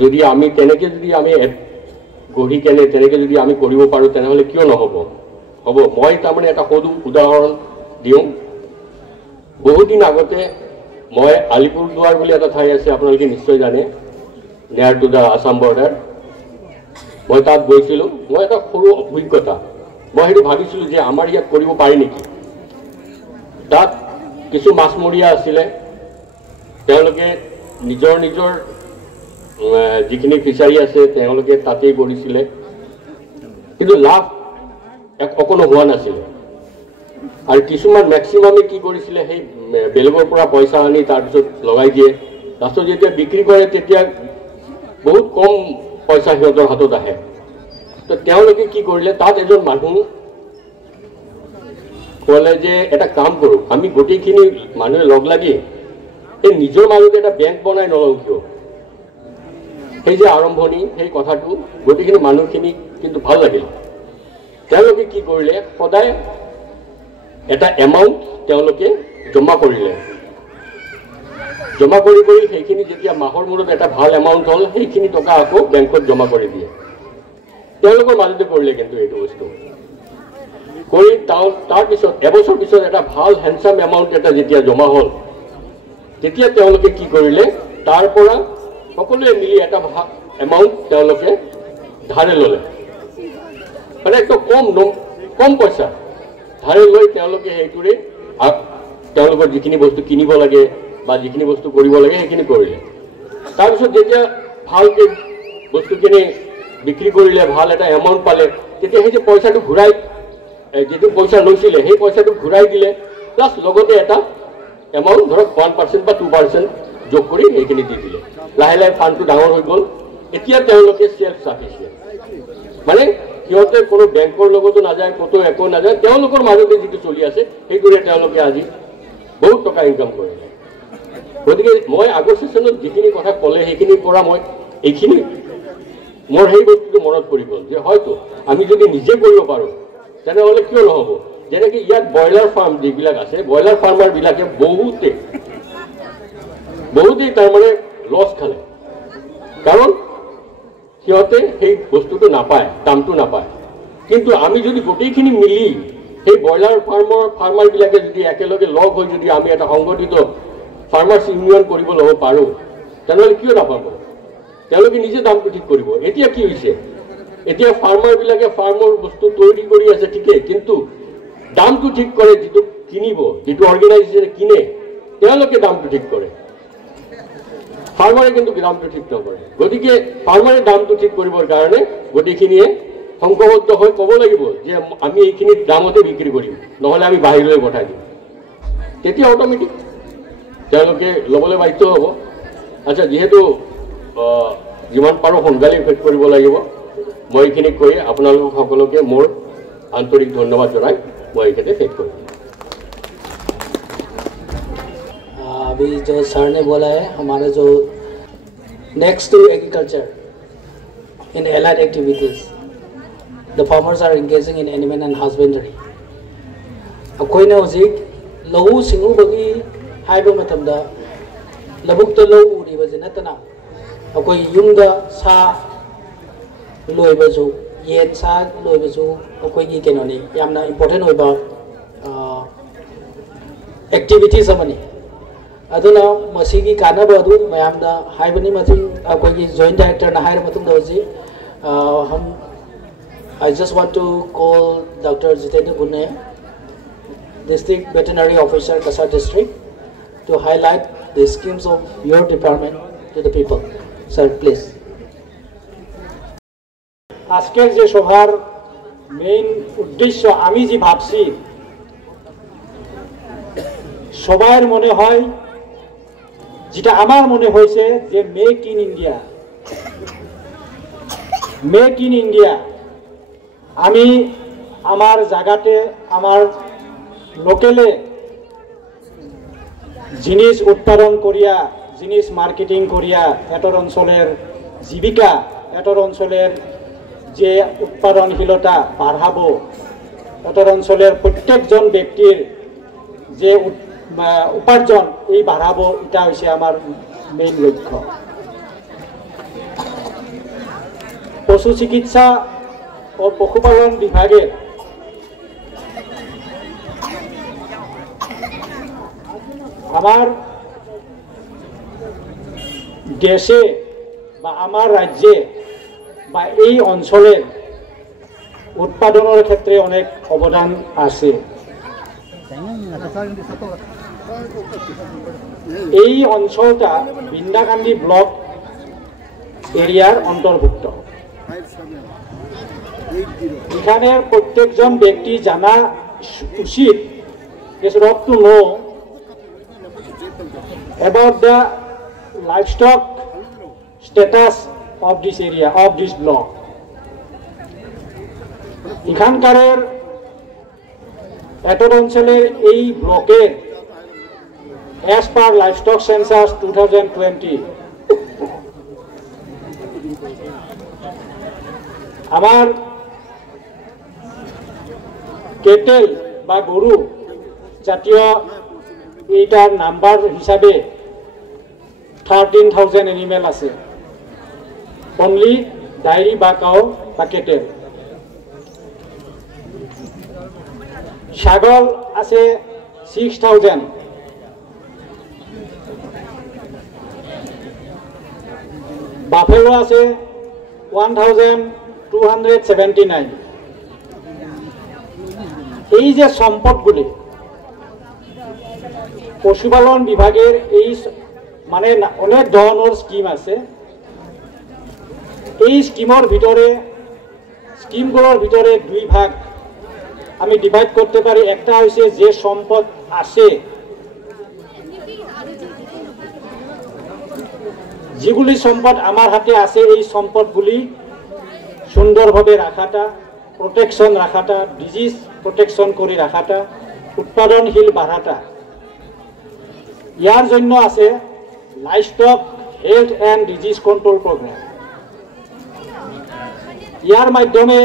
যদি আমি তেনেকৈ যদি আমি গঢ়ি কেনে তেনেকৈ যদি আমি কৰিব পাৰোঁ তেনেহ'লে কিয় নহ'ব হ'ব। মই তাৰমানে এটা সৰু উদাহৰণ দিওঁ। বহুত দিন আগতে মই আলিপুৰদুৱাৰ বুলি এটা ঠাই আছে, আপোনালোকে নিশ্চয় জানে, নিয়াৰ টু দ্য আছাম বৰ্ডাৰ। মই তাত গৈছিলোঁ। মই এটা সৰু অভিজ্ঞতা, মই সেইটো ভাবিছিলোঁ যে আমাৰ ইয়াত কৰিব পাৰি নেকি। তাত কিছু মাছমৰীয়া আছিলে, তেওঁলোকে নিজৰ নিজৰ যিখিনি ফিচাৰী আছে তেওঁলোকে তাতেই কৰিছিলে, কিন্তু লাভ অকণো হোৱা নাছিলে। আৰু কিছুমান মেক্সিমামে কি কৰিছিলে, সেই বেলেগৰ পৰা পইচা আনি তাৰপিছত লগাই দিয়ে, লাষ্টত যেতিয়া বিক্ৰী কৰে তেতিয়া বহুত কম পইচা সিহঁতৰ হাতত আহে। তো তেওঁলোকে কি কৰিলে, তাত এজন মানুহ ক'লে যে এটা কাম কৰোঁ, আমি গোটেইখিনি মানুহে লগ লাগি এই নিজৰ মাজতে এটা বেংক বনাই নলওঁ কিয়। সেই যে আৰম্ভণি, সেই কথাটো গোটেইখিনি মানুহখিনি কিন্তু ভাল লাগিল। তেওঁলোকে কি কৰিলে, সদায় এটা এমাউণ্ট তেওঁলোকে জমা কৰিলে। জমা কৰি কৰি সেইখিনি যেতিয়া মাহৰ মূৰত এটা ভাল এমাউণ্ট হ'ল, সেইখিনি টকা আকৌ বেংকত জমা কৰি দিয়ে। তেওঁলোকৰ মাজতে কৰিলে কিন্তু এইটো বস্তু কৰি তাৰপিছত এবছৰ পিছত এটা ভাল হেণ্ডচাম এমাউণ্ট এটা যেতিয়া জমা হ'ল, তেতিয়া তেওঁলোকে কি কৰিলে, তাৰ পৰা সকলোৱে মিলি এটা এমাউণ্ট তেওঁলোকে ধাৰে ল'লে। মানে একদম কম পইচা ধাৰে লৈ তেওঁলোকে সেইটোৰে তেওঁলোকৰ যিখিনি বস্তু কিনিব লাগে বা যিখিনি বস্তু কৰিব লাগে সেইখিনি কৰিলে। তাৰপিছত যেতিয়া ভালকৈ বস্তুখিনি বিক্ৰী কৰিলে, ভাল এটা এমাউণ্ট পালে, তেতিয়া সেই যে পইচাটো ঘূৰাই, যিটো পইচা লৈছিলে সেই পইচাটো ঘূৰাই দিলে, প্লাছ লগতে এটা এমাউণ্ট ধৰক 1% বা 2% যোগ কৰি সেইখিনি দি দিলে। লাহে লাহে ফাণ্ডটো ডাঙৰ হৈ গ'ল। এতিয়া তেওঁলোকে চেল্ফ চাফিচিয়েণ্ট, মানে সিহঁতে কোনো বেংকৰ লগতো নাযায়, ক'তো একো নাযায়, তেওঁলোকৰ মাজতে যিটো চলি আছে সেইটোৰে তেওঁলোকে আজি বহুত টকা ইনকাম কৰিলে। গতিকে মই আগৰ ছেশ্যনত যিখিনি কথা ক'লে সেইখিনিৰ পৰা মই এইখিনি মোৰ সেই বস্তুটো মনত পৰি গ'ল যে হয়তো আমি যদি নিজে কৰিব পাৰোঁ তেনেহ'লে কিয় নহ'ব। যেনেকৈ ইয়াত ব্ৰইলাৰ ফাৰ্ম যিবিলাক আছে, ব্ৰইলাৰ ফাৰ্মাৰবিলাকে বহুতেই তাৰমানে লছ খালে, কাৰণ সিহঁতে সেই বস্তুটো নাপায়, দামটো নাপায়। কিন্তু আমি যদি গোটেইখিনি মিলি সেই ব্ৰইলাৰ ফাৰ্মাৰবিলাকে যদি একেলগে লগ হৈ যদি আমি এটা সংগঠিত ফাৰ্মাৰ্ছ ইউনিয়ন কৰিব ল'ব পাৰোঁ তেনেহ'লে কিয় নাপাব। তেওঁলোকে নিজে দামটো ঠিক কৰিব। এতিয়া কি হৈছে, এতিয়া ফাৰ্মাৰবিলাকে ফাৰ্মৰ বস্তু তৈয়াৰী কৰি আছে ঠিকেই, কিন্তু দামটো ঠিক কৰে যিটো কিনিব, যিটো অৰ্গেনাইজেশ্যনে কিনে তেওঁলোকে দামটো ঠিক কৰে, ফাৰ্মাৰে কিন্তু দামটো ঠিক নকৰে। গতিকে ফাৰ্মাৰে দামটো ঠিক কৰিবৰ কাৰণে গোটেইখিনিয়ে সংঘবদ্ধ হৈ ক'ব লাগিব যে আমি এইখিনি দামতে বিক্ৰী কৰিম, নহ'লে আমি বাহিৰলৈ পঠাই দিম। তেতিয়া অট'মেটিক তেওঁলোকে ল'বলৈ বাধ্য হ'ব। আচ্ছা, যিহেতু যিমান পাৰোঁ সোনকালে শেষ কৰিব লাগিব, মই এইখিনি কৈ আপোনালোক সকলোকে মোৰ আন্তৰিক ধন্যবাদ জনাই মই এইখিনি শেষ কৰিম। अभी जो सर ने बोला है, हमारे जो next to agriculture in allied activities the farmers are engaging in animal and husbandry. अखोइना हजिक लहु सिंगुबगी हाइबा मतमदा लबुकता लौ उरिबजे नतना अखोइ युमदा सा लोइबजु येन सा लोइबजु अखोइगी केनोनी यामना इम्पोर्टेंट होइबा एक्टिविटीज अमनी। अदुना मसीगी कानबा अदु मयामदा हाइबनी मथिं अखोइगी जॉइंट डायरेक्टर ना हाइर मतुंग दौजी हम I just want to call Dr. Jitendra Gunne, District Veterinary Officer, Kasar District, to highlight the schemes of your department to the people. Sir, please. আজকের যে সভার মেইন উদ্দেশ্য আমি যে ভাবছি, সবার মনে হয়, যেটা আমার মনে হয়েছে যে make in India, make in India. আমি আমার জায়গাতে আমার লোকেলে জিনিস উৎপাদন করিয়া, জিনিস মার্কেটিং করিয়া এটার অঞ্চলের জীবিকা, এটার অঞ্চলের যে উৎপাদনশীলতা বাড়াবো, এটার অঞ্চলের প্রত্যেকজন ব্যক্তির যে উপার্জন এই বাড়াবো, এটা হচ্ছে আমার মেইন লক্ষ্য। পশু চিকিৎসা ও পশুপালন বিভাগের আমার দেশে বা আমার রাজ্যে বা এই অঞ্চলের উৎপাদনের ক্ষেত্রে অনেক অবদান আছে। এই অঞ্চলটা বিন্দাকান্দি ব্লক এরিয়ার অন্তর্ভুক্ত। এখানে প্রত্যেকজন ব্যক্তি জানা উচিত to know about the livestock status of this area, of this block. এখানকারের এতদ অঞ্চলের এই ব্লকের as per livestock census 2020 আমার কেটেল বা গরু জাতীয় এইটার নাম্বার হিসাবে 13,000 এনিমেল আছে, অনলি ডায়েরি বা কাউ বা কেটেল। ছাগল আছে 6,000, বাফেলো আছে 1,279। এই যে সম্পদগুলি পশুপালন বিভাগের এই মানে অনেক ধরনের স্কিম আছে। এই স্কিমগুলোর ভিতরে দুই ভাগ আমি ডিভাইড করতে পারি। একটা হচ্ছে যে সম্পদ আছে, যেগুলি সম্পদ আমার হাতে আছে, এই সম্পদগুলি সুন্দরভাবে রাখাটা, প্রোটেকশন রাখাটা, ডিজিজ প্রোটেকশন করে রাখাটা, উৎপাদনশীল বাড়াটা। ইয়ার জন্য আছে livestock health and disease control programme. ইয়ার মাধ্যমে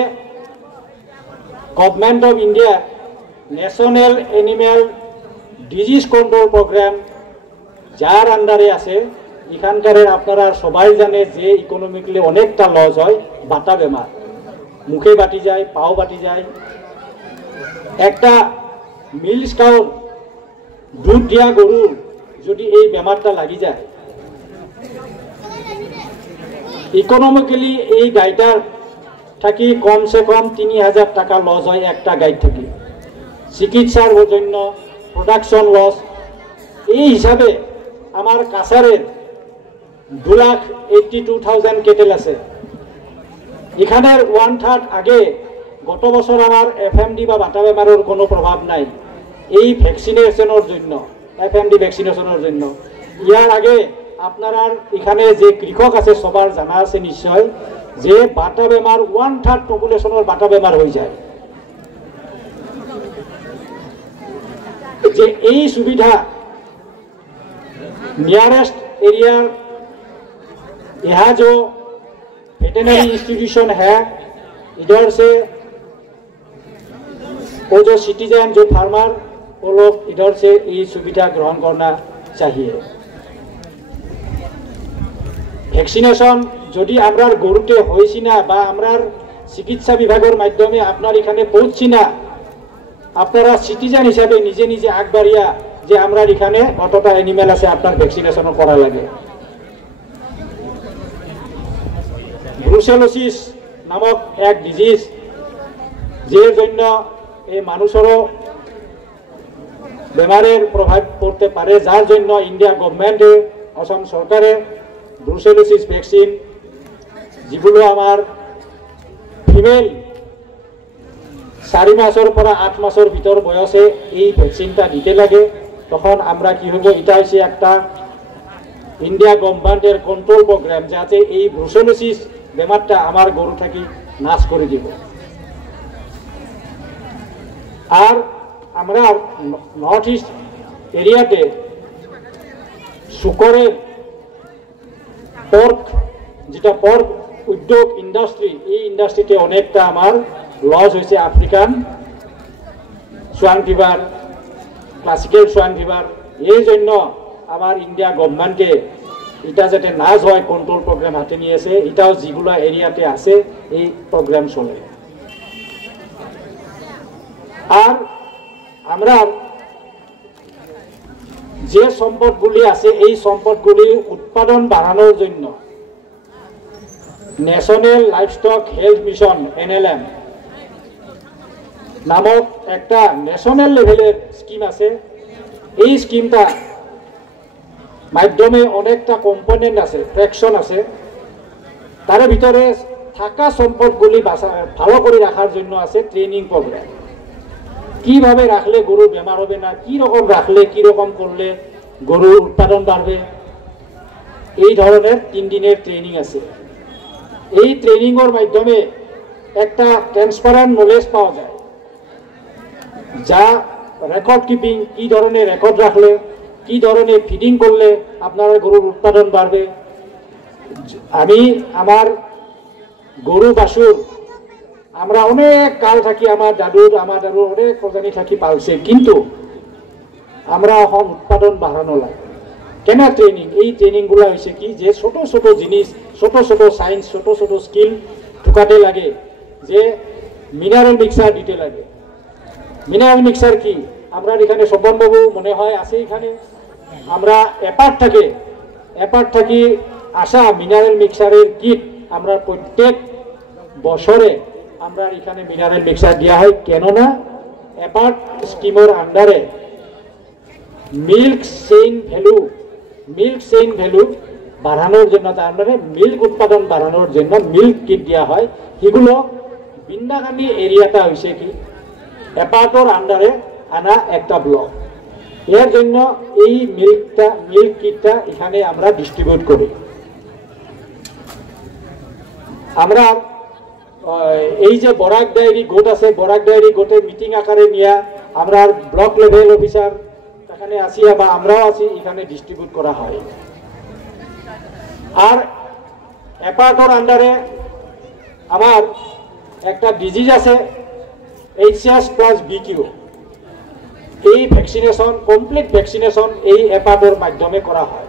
government of India national animal disease control programme যার আন্ডারে আছে, এখানকারের আপনারা সবাই জানে যে ইকোনমিক্যালি অনেকটা লস হয়। বাতা বেমার, মুখে বাটি যায়, পাও বাটি যায়। একটা মিল্ক কাউর, দুধ দিয়া গরুর যদি এই বেমারটা লাগি যায়, ইকোনমিক্যালি এই গাইটার থাকি কমসে কম 3,000 টাকা লস হয় একটা গাই থেকে। চিকিৎসার জন্য প্রোডাকশন লস। এই হিসাবে আমার কাছারের 2,82,000 কেটেল আছে। এখানের 1/3 আগে গত বছর আমার FMD বা বাতা বেমারের কোনো প্রভাব নাই এই ভ্যাকসিনেশনের জন্য, FMD ভ্যাকসিনেশনের জন্য। ইয়ার আগে আপনারা এখানে যে কৃষক আছে সবার জানা আছে নিশ্চয় যে বাতা বেমার 1/3 পপুলেশনের বাতা বেমার হয়ে যায়। যে এই সুবিধা नियरेस्ट एरिया यहाँ जो वेटेनरी इंस्टीट्यूशन है, इधर से वो जो सिटीजन जो फार्मर वो लोग इधर से ये सुविधा ग्रहण करना चाहिए। ভ্যাকসিনেশন যদি আমরার গরুতে হয়েছি না বা আমরার চিকিৎসা বিভাগের মাধ্যমে আপনার এখানে পৌঁছছি না, আপনারা সিটিজেন হিসাবে নিজে নিজে আগবাড়িয়া যে আমরা এখানে কতটা অ্যানিমেল আছে আপনার ভ্যাকসিনেশন করা লাগে। ব্রুসেলোসিস নামক এক ডিজিজ, যে জন্য এই মানুষেরও বেমারের প্রভাব পড়তে পারে, যার জন্য ইন্ডিয়া গভর্নমেন্টে, অসম সরকারে ব্রুসেলোসিস ভ্যাকসিন, যেগুলো আমার ফিমেল 4 মাসের পৰা 8 মাসের ভিতর বয়সে এই ভ্যাকসিনটা দিতে লাগে। তখন আমরা কি হব, এটা হচ্ছে একটা ইন্ডিয়া গভর্নমেন্টের কন্ট্রোল প্রোগ্রাম, যাতে এই ব্রুসেলোসিস বেমারটা আমার গরু থাকি নাশ করে দিব। আর আমরা নর্থ ইস্ট এরিয়াতে শুকরের পর্ক, যেটা পর্ক উদ্যোগ ইন্ডাস্ট্রি, এই ইন্ডাস্ট্রিতে অনেকটা আমার লস হয়েছে। African swine fever, classical swine fever, এই জন্য আমার ইন্ডিয়া গভর্নমেন্টকে এটা যাতে না হয় কন্ট্রোল প্রোগ্রাম হাতে নিয়েছে, এটাও যেগুলো এরিয়াতে আছে এই প্রোগ্রাম চলে। আর আমরা যে সম্পদগুলি আছে এই সম্পদগুলি উৎপাদন বাড়ানোর জন্য national livestock health mission NLM নামক একটা ন্যাশনাল লেভেলের স্কিম আছে। এই স্কিমটা মাধ্যমে অনেকটা কম্পোনেন্ট আছে, ফ্র্যাকশন আছে। তার ভিতরে থাকা সম্পদগুলি ভালো করে রাখার জন্য আছে ট্রেনিং প্রোগ্রাম। কিভাবে রাখলে গরু বেমার হবে না, কি রকম রাখলে কি রকম করলে গরুর উৎপাদন বাড়বে, এই ধরনের 3 দিনের ট্রেনিং আছে। এই ট্রেনিংয়ের মাধ্যমে একটা ট্রান্সপারেন্ট নলেজ পাওয়া যায়, যা রেকর্ড কিপিং, কি ধরনের রেকর্ড রাখলে, কি ধরনের ফিডিং করলে আপনার গরুর উৎপাদন বাড়বে। আমি আমার গরু বাছুর আমরা অনেক কাল থাকি আমার দাদুর অনেক প্রজাতি থাকি পালছে, কিন্তু আমরা এখন উৎপাদন বাড়ানো লাগে কেন? ট্রেনিং। এই ট্রেনিংগুলো হয়েছে কি যে ছোট ছোট জিনিস, ছোট ছোট সায়েন্স, ছোট ছোট স্কিল ঢুকাতে লাগে। যে মিনারেল মিক্সার দিতে লাগে। মিনারেল মিক্সার কি আমরা এখানে শোভনবাবু মনে হয় আছে এখানে, আমরা অ্যাপার্ট থাকি আসা মিনারেল মিক্সারের কিট আমরা প্রত্যেক বছরে আমরা এখানে মিনারেল মিক্সার দেওয়া হয়। কেননা অ্যাপার্ট স্কিমের আন্ডারে মিল্ক চেইন ভ্যালু বাড়ানোর জন্য, তার আন্ডারে মিল্ক উৎপাদন বাড়ানোর জন্য মিল্ক কিট দেওয়া হয়। এগুলো বিন্দাকান্দি এরিয়াটা হয়েছে কি অ্যাপার্টর আন্ডারে আনা একটা ব্লক। এর জন্য এই মিল্ক কিটটা এখানে আমরা ডিস্ট্রিবিউট করি। আমরা এই যে বরাক ডায়েরি গোট আছে, বরাক ডায়েরি গোটের মিটিং আকারে নিয়ে আমরা ব্লক লেভেল অফিসার এখানে আসি বা আমরাও আছি, এখানে ডিস্ট্রিবিউট করা হয়। আর অ্যাপার্টর আন্ডারে আমার একটা ডিজিজ আছে HS+BQ। এই ভ্যাকসিনেশন, কমপ্লিট ভ্যাকসিনেশন এই অ্যাপার্টর মাধ্যমে করা হয়।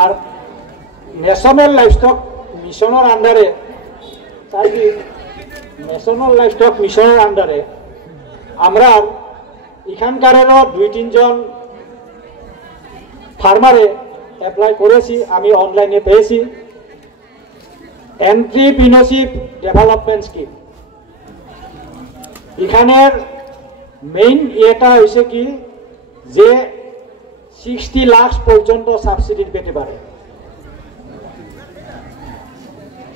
আর ন্যাশনাল লাইভস্টক মিশনের আন্ডারে আমরা এখানকারেরও 2-3 জন ফার্মারে অ্যাপ্লাই করেছি, আমি অনলাইনে পেয়েছি। এন্ট্রিপ্রিনারশিপ ডেভেলপমেন্ট স্কিম, এখানের মেইন এটা হয়েছে কি যে 60 লাখ পর্যন্ত সাবসিডি পেতে পারে।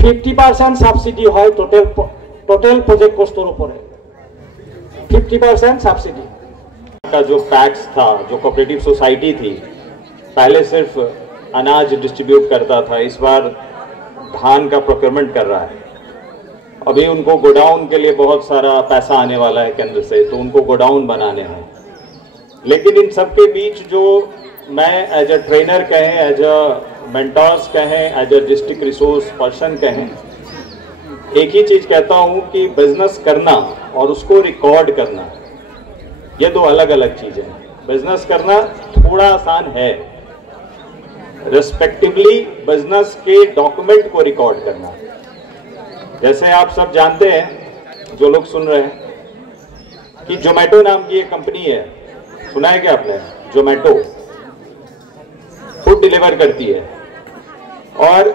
50% সাবসিডি হয় টোটাল প্রজেক্ট কস্টের উপরে, 50% सब्सिडी का जो पैक्स था, जो कोऑपरेटिव सोसाइटी थी, पहले सिर्फ अनाज डिस्ट्रीब्यूट करता था, इस बार धान का प्रोक्योरमेंट कर रहा है। अभी उनको गोडाउन के लिए बहुत सारा पैसा आने वाला है केंद्र से, तो उनको गोडाउन बनाने हैं। लेकिन इन सब के बीच जो मैं एज अ ट्रेनर कहें, एज अ मेंटर्स कहें, as a district resource person कहें, एक ही चीज कहता हूं कि बिजनेस करना और उसको रिकॉर्ड करना, ये दो अलग अलग चीजें हैं। बिजनेस करना थोड़ा आसान है, रिस्पेक्टिवली बिजनेस के डॉक्यूमेंट को रिकॉर्ड करना। जैसे आप सब जानते हैं, जो लोग सुन रहे हैं, कि जोमेटो नाम की एक कंपनी है, सुना है क्या आपने? जोमेटो फूड डिलीवर करती है और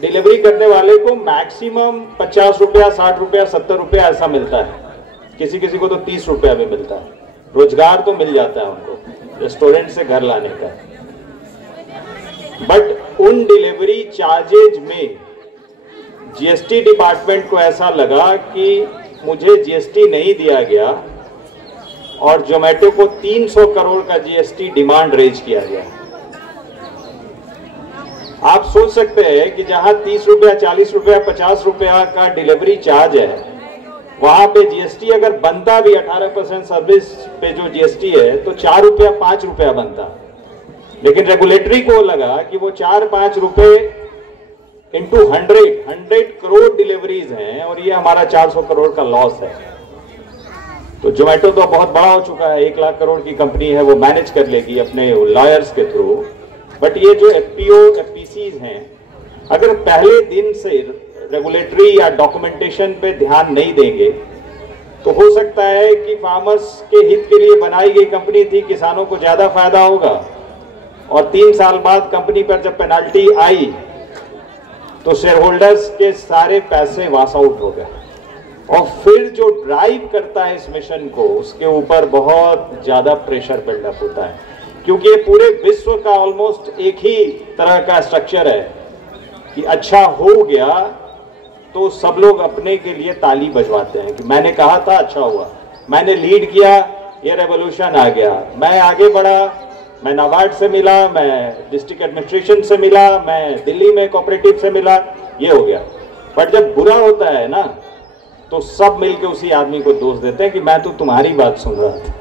डिलीवरी करने वाले को मैक्सिमम 50 रुपया, 60 रुपया, 70 रुपया ऐसा मिलता है। किसी किसी को तो 30 रुपया भी मिलता है। रोजगार तो मिल जाता है उनको रेस्टोरेंट से घर लाने का। बट उन डिलीवरी चार्जेज में जीएसटी डिपार्टमेंट को ऐसा लगा कि मुझे जीएसटी नहीं दिया गया और जोमेटो को 300 करोड़ का जीएसटी डिमांड रेज किया गया। आप सोच सकते हैं कि जहां 30 रुपया, 40 रुपया, 50 रुपया का डिलीवरी चार्ज है, वहां पे जीएसटी अगर बनता भी 18% सर्विस पे जो जीएसटी है, तो 4 रुपया, 5 रुपया बनता। लेकिन रेगुलेटरी को लगा कि वो 4-5 रुपए इंटू 100 करोड़ डिलीवरीज हैं और ये हमारा 400 करोड़ का लॉस है। तो जोमेटो तो बहुत बड़ा हो चुका है, 1 लाख करोड़ की कंपनी है, वो मैनेज कर लेगी अपने लॉयर्स के थ्रू। बट ये जो एफपीओ एफपीसीज हैं, अगर पहले दिन से रेगुलेटरी या डॉक्यूमेंटेशन पे ध्यान नहीं देंगे तो हो सकता है कि फार्मर्स के हित के लिए बनाई गई कंपनी थी, किसानों को ज्यादा फायदा होगा, और 3 साल बाद कंपनी पर जब पेनाल्टी आई तो शेयर होल्डर्स के सारे पैसे वॉश आउट हो गए। और फिर जो ड्राइव करता है इस मिशन को, उसके ऊपर बहुत ज्यादा प्रेशर बिल्डअप होता है, क्योंकि ये पूरे विश्व का ऑलमोस्ट एक ही तरह का स्ट्रक्चर है कि अच्छा हो गया तो सब लोग अपने के लिए ताली बजवाते हैं कि मैंने कहा था अच्छा हुआ, मैंने लीड किया, ये रेवोल्यूशन आ गया, मैं आगे बढ़ा, मैं नाबार्ड से मिला, मैं डिस्ट्रिक्ट एडमिनिस्ट्रेशन से मिला, मैं दिल्ली में कोऑपरेटिव से मिला, ये हो गया। बट जब बुरा होता है ना तो सब मिलके उसी आदमी को दोष देते हैं कि मैं तो तुम्हारी बात सुन रहा था।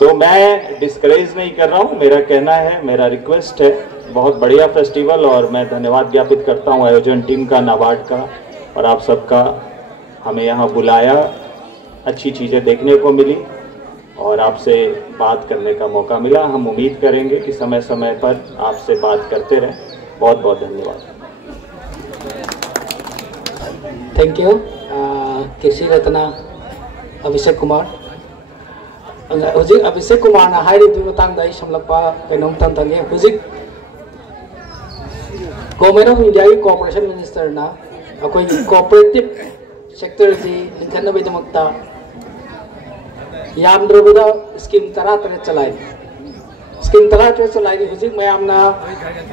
तो मैं डिस्करेज नहीं कर रहा हूं, मेरा कहना है, मेरा रिक्वेस्ट है, बहुत बढ़िया फेस्टिवल, और मैं धन्यवाद ज्ञापित करता हूं आयोजन टीम का, नाबार्ड का और आप सबका। हमें यहाँ बुलाया, अच्छी चीज़ें देखने को मिली और आपसे बात करने का मौका मिला। हम उम्मीद करेंगे कि समय समय पर आपसे बात करते रहें। बहुत बहुत धन्यवाद। थैंक यू कृषि रत्न अभिषेक कुमार। हुजिक अभिषेक कुमार ना हाइरिबि मतंग दा समलपा कइनोम तंगे हुजिक गवर्नमेंट ऑफ इंडिया की कोऑपरेशन मिनिस्टर ना अकोई कोऑपरेटिव सेक्टर जी लिंखनबे दमकता यामद्रबदा स्कीम 13 चलाई। स्कीम 13 चलाई हुजिक मयामना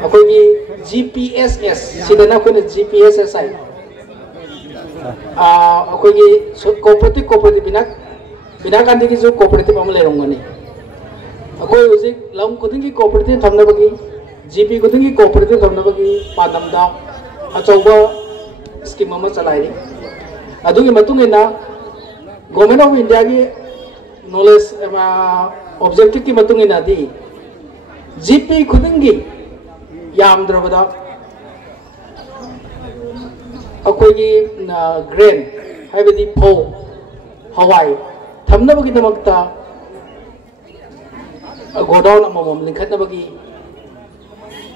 अकोई जीपीएसएस सिदना कोने जीपीएसएस आई कोऑपरेटिव बिना गांधी की जो कोऑपरेटिव हम ले रंगनी अकोई हुजिक लम खुदिंग की कोऑपरेटिव थमनबगी जीपी खुदिंग की कोऑपरेटिव थमनबगी पादमदा अचौबा स्कीम हम चलाइरी अदुगी मतुंगिना गवर्नमेंट ऑफ इंडिया की नॉलेज ऑब्जेक्टिव की मतुंगिना दी जीपी खुदिंग की यामद्रबदा अकोई ग्रेन है फौ हवाई थमनबगी दमकता गोडाउन अमम लिंखनबगी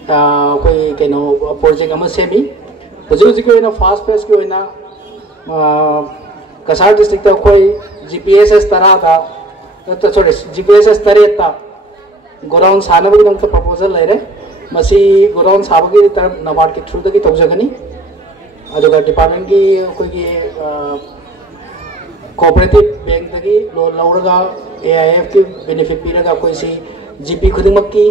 कोई कनो प्रोजेक्ट अम सेमी हुजिक फास्ट फेज की कसार डिस्ट्रिक्ट अखोई जीपीएसएस 13 सॉरी जीपीएसएस 13 गोडाउन सानबगी प्रपोजल लेरे मसी गोडाउन साबगी तरफ नबार्ड की थ्रू दगी तौजगनी अदुगा डिपार्टमेंट की कोई कोऑपरेटिव बैंक दगी लोन लौरगा एआईएफ की बेनिफिट पीरगा कोई सी जीपी खुदिमक की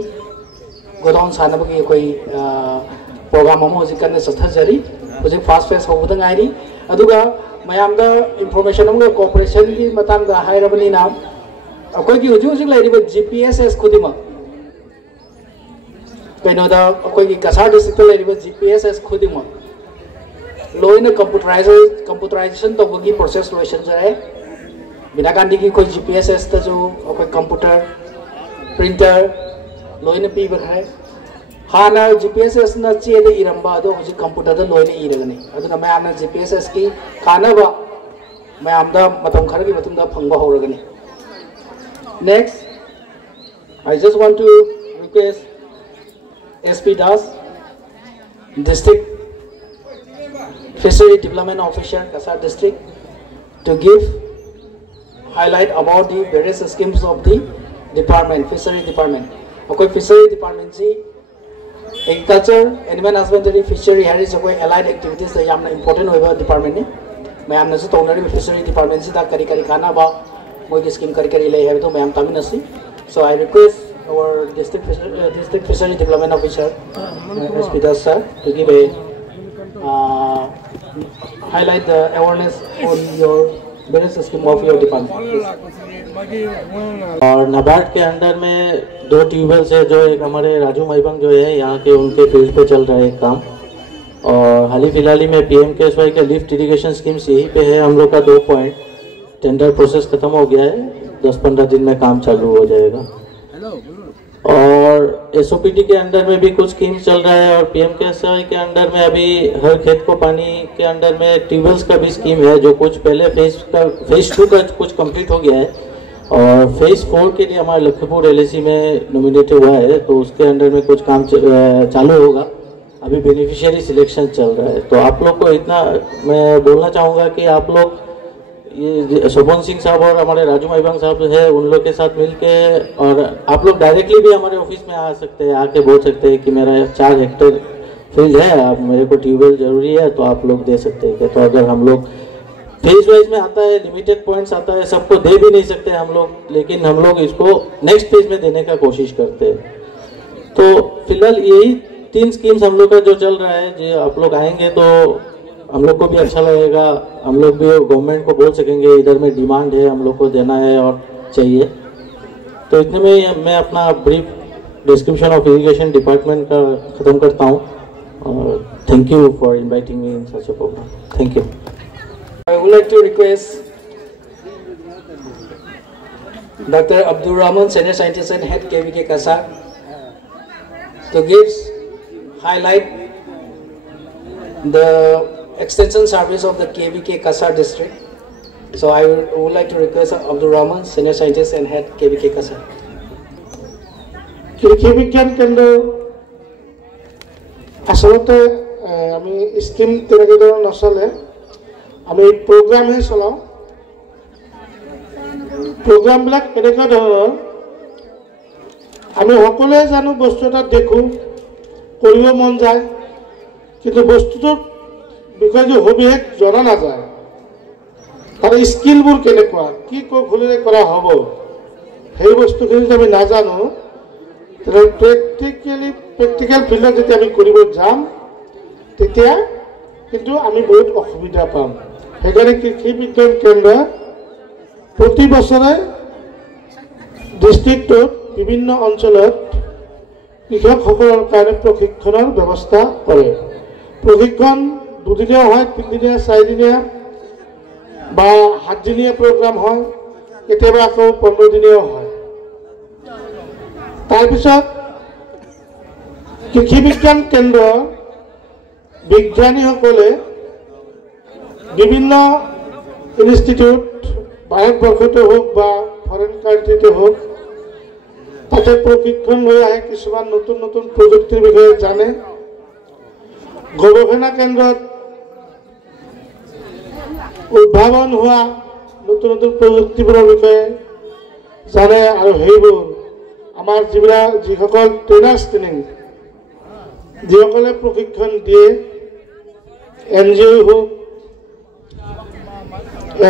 गोडाउन सानबगी कोई प्रोग्राम हम होजिक कन्ने सथजरी होजिक फास्ट फेज होबदं आइरी अदुगा मयामदा इंफॉर्मेशन हम कोऑपरेशन की मतंग दा हाइरबनी ना अकोई की हुजिक लाइरिबा जीपीएसएस खुदिमक पेनोदा अकोई की कसार डिस्ट्रिक्ट लाइरिबा जीपीएसएस खुदिमक लोइन कंप्यूटराइजेशन तौबगी प्रोसेस लोइसन जरे बिना गांधी की कोई जीपीएसएस जो कोई कंप्यूटर प्रिंटर लोइन पीब है हाना जीपीएसएस ना चेद इरंबा अदो हुजि कंप्यूटर द लोइन इरगनी अदुना मयामना जीपीएसएस की कानबा मयामदा मतम खरगी मतुंदा फंगबा होरगनी। Next I just want to request SP Das district Fishery Development Officer, Kasar District, to give highlight about the various schemes of the department, fishery department. Okay, fishery department ji agriculture, animal husbandry, fishery हरी जो कोई allied activities तो यामना important होगा department ने मैं यामना से तोड़ने में fishery department जी ताकि करी खाना बा मोई scheme करी ले है तो मैं याम तामी नसी so I request our district fishery development officer SP Das sir to give a highlight the awareness on your various scheme of your department. और नाबार्ड के अंडर में 2 ट्यूबवेल्स है जो एक हमारे राजू माइबंग जो है यहाँ के उनके फील्ड पे चल रहा है काम, और हाल ही फिलहाल में PMKSY के लिफ्ट इरिगेशन स्कीम्स यहीं पे है हम लोग का 2 पॉइंट टेंडर प्रोसेस खत्म हो गया है, 10-15 दिन में काम चालू हो जाएगा। और SOPD के अंडर में भी कुछ स्कीम चल रहा है और PMKSY के अंडर में अभी हर खेत को पानी के अंडर में ट्यूबवेल्स का भी स्कीम है, जो कुछ पहले फेज 2 का कुछ कंप्लीट हो गया है और फेज 4 के लिए हमारे लखीमपुर LAC में नॉमिनेट हुआ है, तो उसके अंडर में कुछ काम चालू होगा। अभी बेनिफिशियरी सिलेक्शन चल रहा है। तो आप लोग को इतना मैं बोलना चाहूँगा कि आप लोग ये शोभन सिंह साहब और हमारे राजू माइबांग साहब है, उन लोग के साथ मिलके, और आप लोग डायरेक्टली भी हमारे ऑफिस में आ सकते हैं, आके बोल सकते हैं कि मेरा 4 हेक्टेयर फील्ड है, आप मेरे को ट्यूबवेल जरूरी है, तो आप लोग दे सकते हैं। तो अगर हम लोग फेज वाइज में आता है, लिमिटेड पॉइंट्स आता है, सबको दे भी नहीं सकते हम लोग, लेकिन हम लोग इसको नेक्स्ट फेज में देने का कोशिश करते हैं। तो फिलहाल यही 3 स्कीम्स हम लोग का जो चल रहा है, जो आप लोग आएंगे तो हम लोग को भी अच्छा लगेगा, हम लोग भी गवर्नमेंट को बोल सकेंगे इधर में डिमांड है, हम लोग को देना है और चाहिए। तो इतने में मैं अपना brief description of irrigation department का ख़त्म करता हूँ और thank you for inviting me in such a programme. Thank you. I would like to request Dr. Abdul Rahman, Senior Scientist and Head KVK Kasar, to give highlight the extension service of the KVK Kasar district. So I would like to request Abdul Rahman, Senior Scientist and Head KVK Kasar. কৃষি বিজ্ঞান কেন্দ্র আসলতে আমি scheme তেনেকৈ ধৰণৰ নচলে, আমি প্ৰগ্ৰামহে চলাওঁ। প্ৰগ্ৰামবিলাক এনেকুৱা ধৰণৰ, আমি সকলোৱে জানো বস্তু এটা দেখোঁ, কৰিব মন যায়, কিন্তু বস্তুটোৰ বিষয়ে যে সবিশেষ জনা নাযায়, তাৰ স্কিলবোৰ কেনেকুৱা, কি কৌশলেৰে কৰা হ'ব, সেই বস্তুখিনি যদি আমি নাজানো, তেতিয়াহ'লে প্ৰেক্টিকেল ফিল্ডত যেতিয়া আমি কৰিব যাম, তেতিয়া কিন্তু আমি বহুত অসুবিধা পাম। সেইকাৰণে কৃষি বিজ্ঞান কেন্দ্ৰ প্ৰতি বছৰে ডিষ্ট্ৰিক্টত বিভিন্ন অঞ্চলত কৃষকসকলৰ কাৰণে প্ৰশিক্ষণৰ ব্যৱস্থা কৰে। প্ৰশিক্ষণ 2 দিনীয়া হয়, 3 দিনীয়া, 4 দিনীয়া বা 7 দিনীয়া প্ৰগ্ৰাম হয়, কেতিয়াবা আকৌ 15 দিনীয়াও হয়। তাৰপিছত কৃষি বিজ্ঞান কেন্দ্ৰৰ বিজ্ঞানীসকলে বিভিন্ন ইনষ্টিটিউট, ভাৰতবৰ্ষতে হওক বা ফৰেন কাণ্ট্ৰিতে হওক, তাতে প্ৰশিক্ষণ লৈ আহে, কিছুমান নতুন নতুন প্ৰযুক্তিৰ বিষয়ে জানে। গৱেষণা কেন্দ্ৰত উদ্ভাৱন হোৱা নতুন নতুন প্ৰযুক্তিবোৰৰ বিষয়ে জানে, আৰু সেইবোৰ আমাৰ যিসকল ট্ৰেইনাৰ্ছ যিসকলে প্ৰশিক্ষণ দিয়ে, NGO হওক,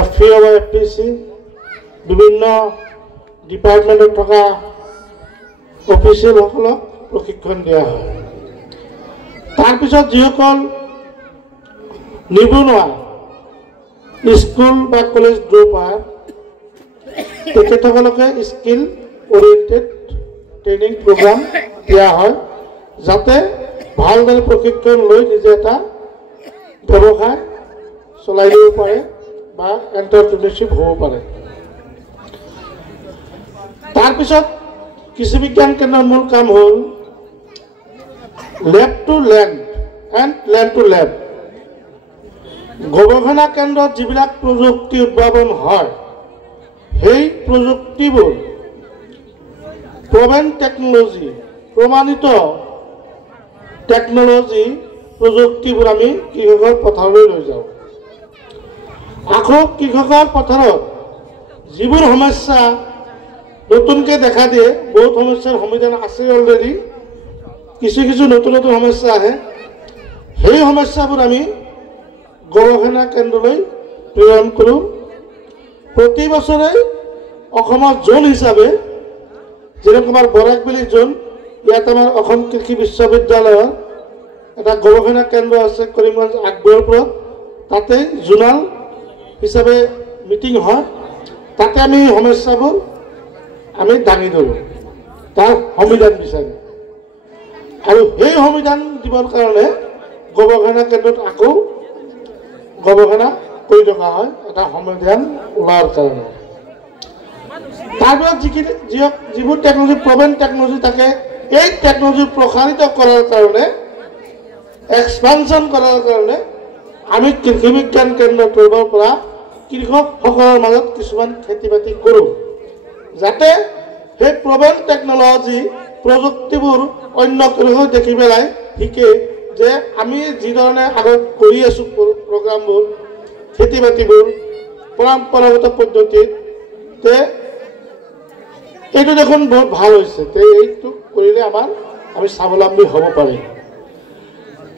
FPO বা FPC, বিভিন্ন ডিপাৰ্টমেণ্টত থকা অফিচিয়েলসকলক প্ৰশিক্ষণ দিয়া হয়। তাৰপিছত যিসকল নিবনুৱা স্কুল বা কলেজ ড্ৰপাৰ, তেখেতসকলকে স্কিল অৰিয়েণ্টেড ট্ৰেইনিং প্ৰগ্ৰাম দিয়া হয়, যাতে ভালদৰে প্ৰশিক্ষণ লৈ নিজে এটা ব্যৱসায় চলাই দিব পাৰে বা এণ্টাৰপ্ৰিনাৰশ্বিপ হ'ব পাৰে। তাৰপিছত কৃষি বিজ্ঞান কেন্দ্ৰৰ মূল কাম হ'ল lab to land and land to lab. গৱেষণা কেন্দ্ৰত যিবিলাক প্ৰযুক্তি উদ্ভাৱন হয়, সেই প্ৰযুক্তিবোৰ প্ৰভেন টেকনলজি, প্ৰমাণিত টেকনলজি প্ৰযুক্তিবোৰ আমি কৃষকৰ পথাৰলৈ লৈ যাওঁ। আকৌ কৃষকৰ পথাৰত যিবোৰ সমস্যা নতুনকৈ দেখা দিয়ে, বহুত সমস্যাৰ সমাধান আছে অলৰেডি, কিছু কিছু নতুন নতুন সমস্যা আহে, সেই সমস্যাবোৰ আমি গৱেষণা কেন্দ্ৰলৈ প্ৰেৰণ কৰোঁ। প্ৰতি বছৰে অসমৰ জোন হিচাপে, যেনেকৈ আমাৰ বৰাকবেলি জোন, ইয়াত আমাৰ অসম কৃষি বিশ্ববিদ্যালয়ৰ এটা গৱেষণা কেন্দ্ৰ আছে কৰিমগঞ্জ আকবৰপুৰত, তাতে জোনাল হিচাপে মিটিং হয়, তাতে আমি সমস্যাবোৰ আমি দাঙি ধৰোঁ, তাৰ সমাধান বিচাৰোঁ, আৰু সেই সমাধান দিবৰ কাৰণে গৱেষণা কেন্দ্ৰত আকৌ গৱেষণা কৰি থকা হয় এটা সমাধান ওলোৱাৰ কাৰণে। তাৰপিছত যিবোৰ টেকনলজি প্ৰবেন টেকনলজি থাকে এই টেকনলজি প্ৰসাৰিত কৰাৰ কাৰণে এক্সপানশ্যন কৰাৰ কাৰণে আমি কৃষি বিজ্ঞান কেন্দ্ৰ তৰফৰ পৰা কৃষকসকলৰ মাজত কিছুমান খেতি বাতি কৰোঁ যাতে সেই প্ৰবেন টেকনলজি প্ৰযুক্তিবোৰ অন্য কৃষক দেখি পেলাই শিকে যে আমি যিধৰণে আগত কৰি আছোঁ প্ৰগ্ৰামবোৰ খেতি বাতিবোৰ পৰম্পৰাগত পদ্ধতিত এইটো দেখোন বহুত ভাল হৈছে এইটো কৰিলে আমি স্বাৱলম্বী হ'ব পাৰিম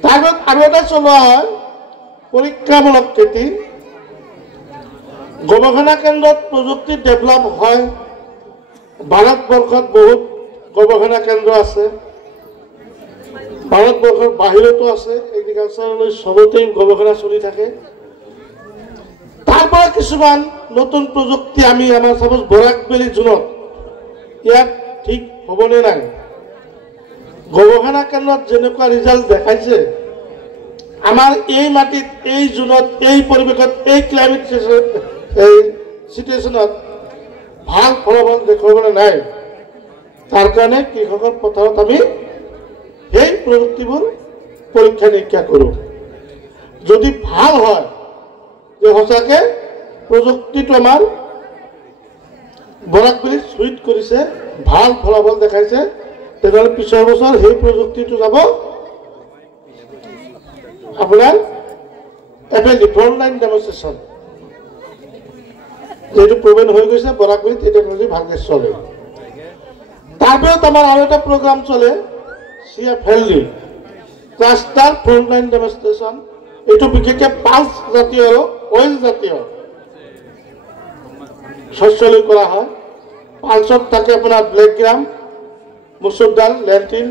তাৰপিছত আৰু এটা চলোৱা হয় পৰীক্ষামূলক খেতি গৱেষণা কেন্দ্ৰত প্ৰযুক্তি ডেভেলপ হয় ভাৰতবৰ্ষত বহুত গৱেষণা কেন্দ্ৰ আছে ভাৰতবৰ্ষৰ বাহিৰতো আছে এগ্ৰিকালচাৰলৈ চবতেই গৱেষণা চলি থাকে তাৰপৰা কিছুমান নতুন প্ৰযুক্তি আমি আমাৰ চাপোজ বৰাকবেলি জোনত ইয়াত ঠিক হ'বনে নাই গৱেষণা কেন্দ্ৰত যেনেকুৱা ৰিজাল্ট দেখাইছে আমাৰ এই মাটিত এই জোনত এই পৰিৱেশত এই ক্লাইমেট চিটুৱেশ্যনত ভাল ফলাফল দেখুৱাবলৈ নাই তাৰ কাৰণে কৃষকৰ পথাৰত আমি সেই প্ৰযুক্তিবোৰ পৰীক্ষা নিৰীক্ষা কৰোঁ যদি ভাল হয় যে সঁচাকৈ প্ৰযুক্তিটো আমাৰ বৰাকবেলিত চুইট কৰিছে ভাল ফলাফল দেখাইছে তেনেহ'লে পিছৰ বছৰ সেই প্ৰযুক্তিটো যাব আপোনাৰ এফএলডি ফ্ৰণ্টলাইন ডেমনষ্ট্ৰেশ্যন যেহেতু প্ৰবেন হৈ গৈছে বৰাকবেলিত এই টেকনলজি ভালকৈ চলে তাৰপিছত আমাৰ আৰু এটা প্ৰগ্ৰাম চলে CFLD ক্লাষ্টাৰ ফ্ৰণ্টলাইন ডেমনষ্ট্ৰেশ্যন এইটো বিশেষকৈ পালছ জাতীয় আৰু অইল জাতীয় শস্যলৈ কৰা হয় পালছত থাকে আপোনাৰ ব্লেক গ্ৰাম মচুৰ দাল লেণ্টিন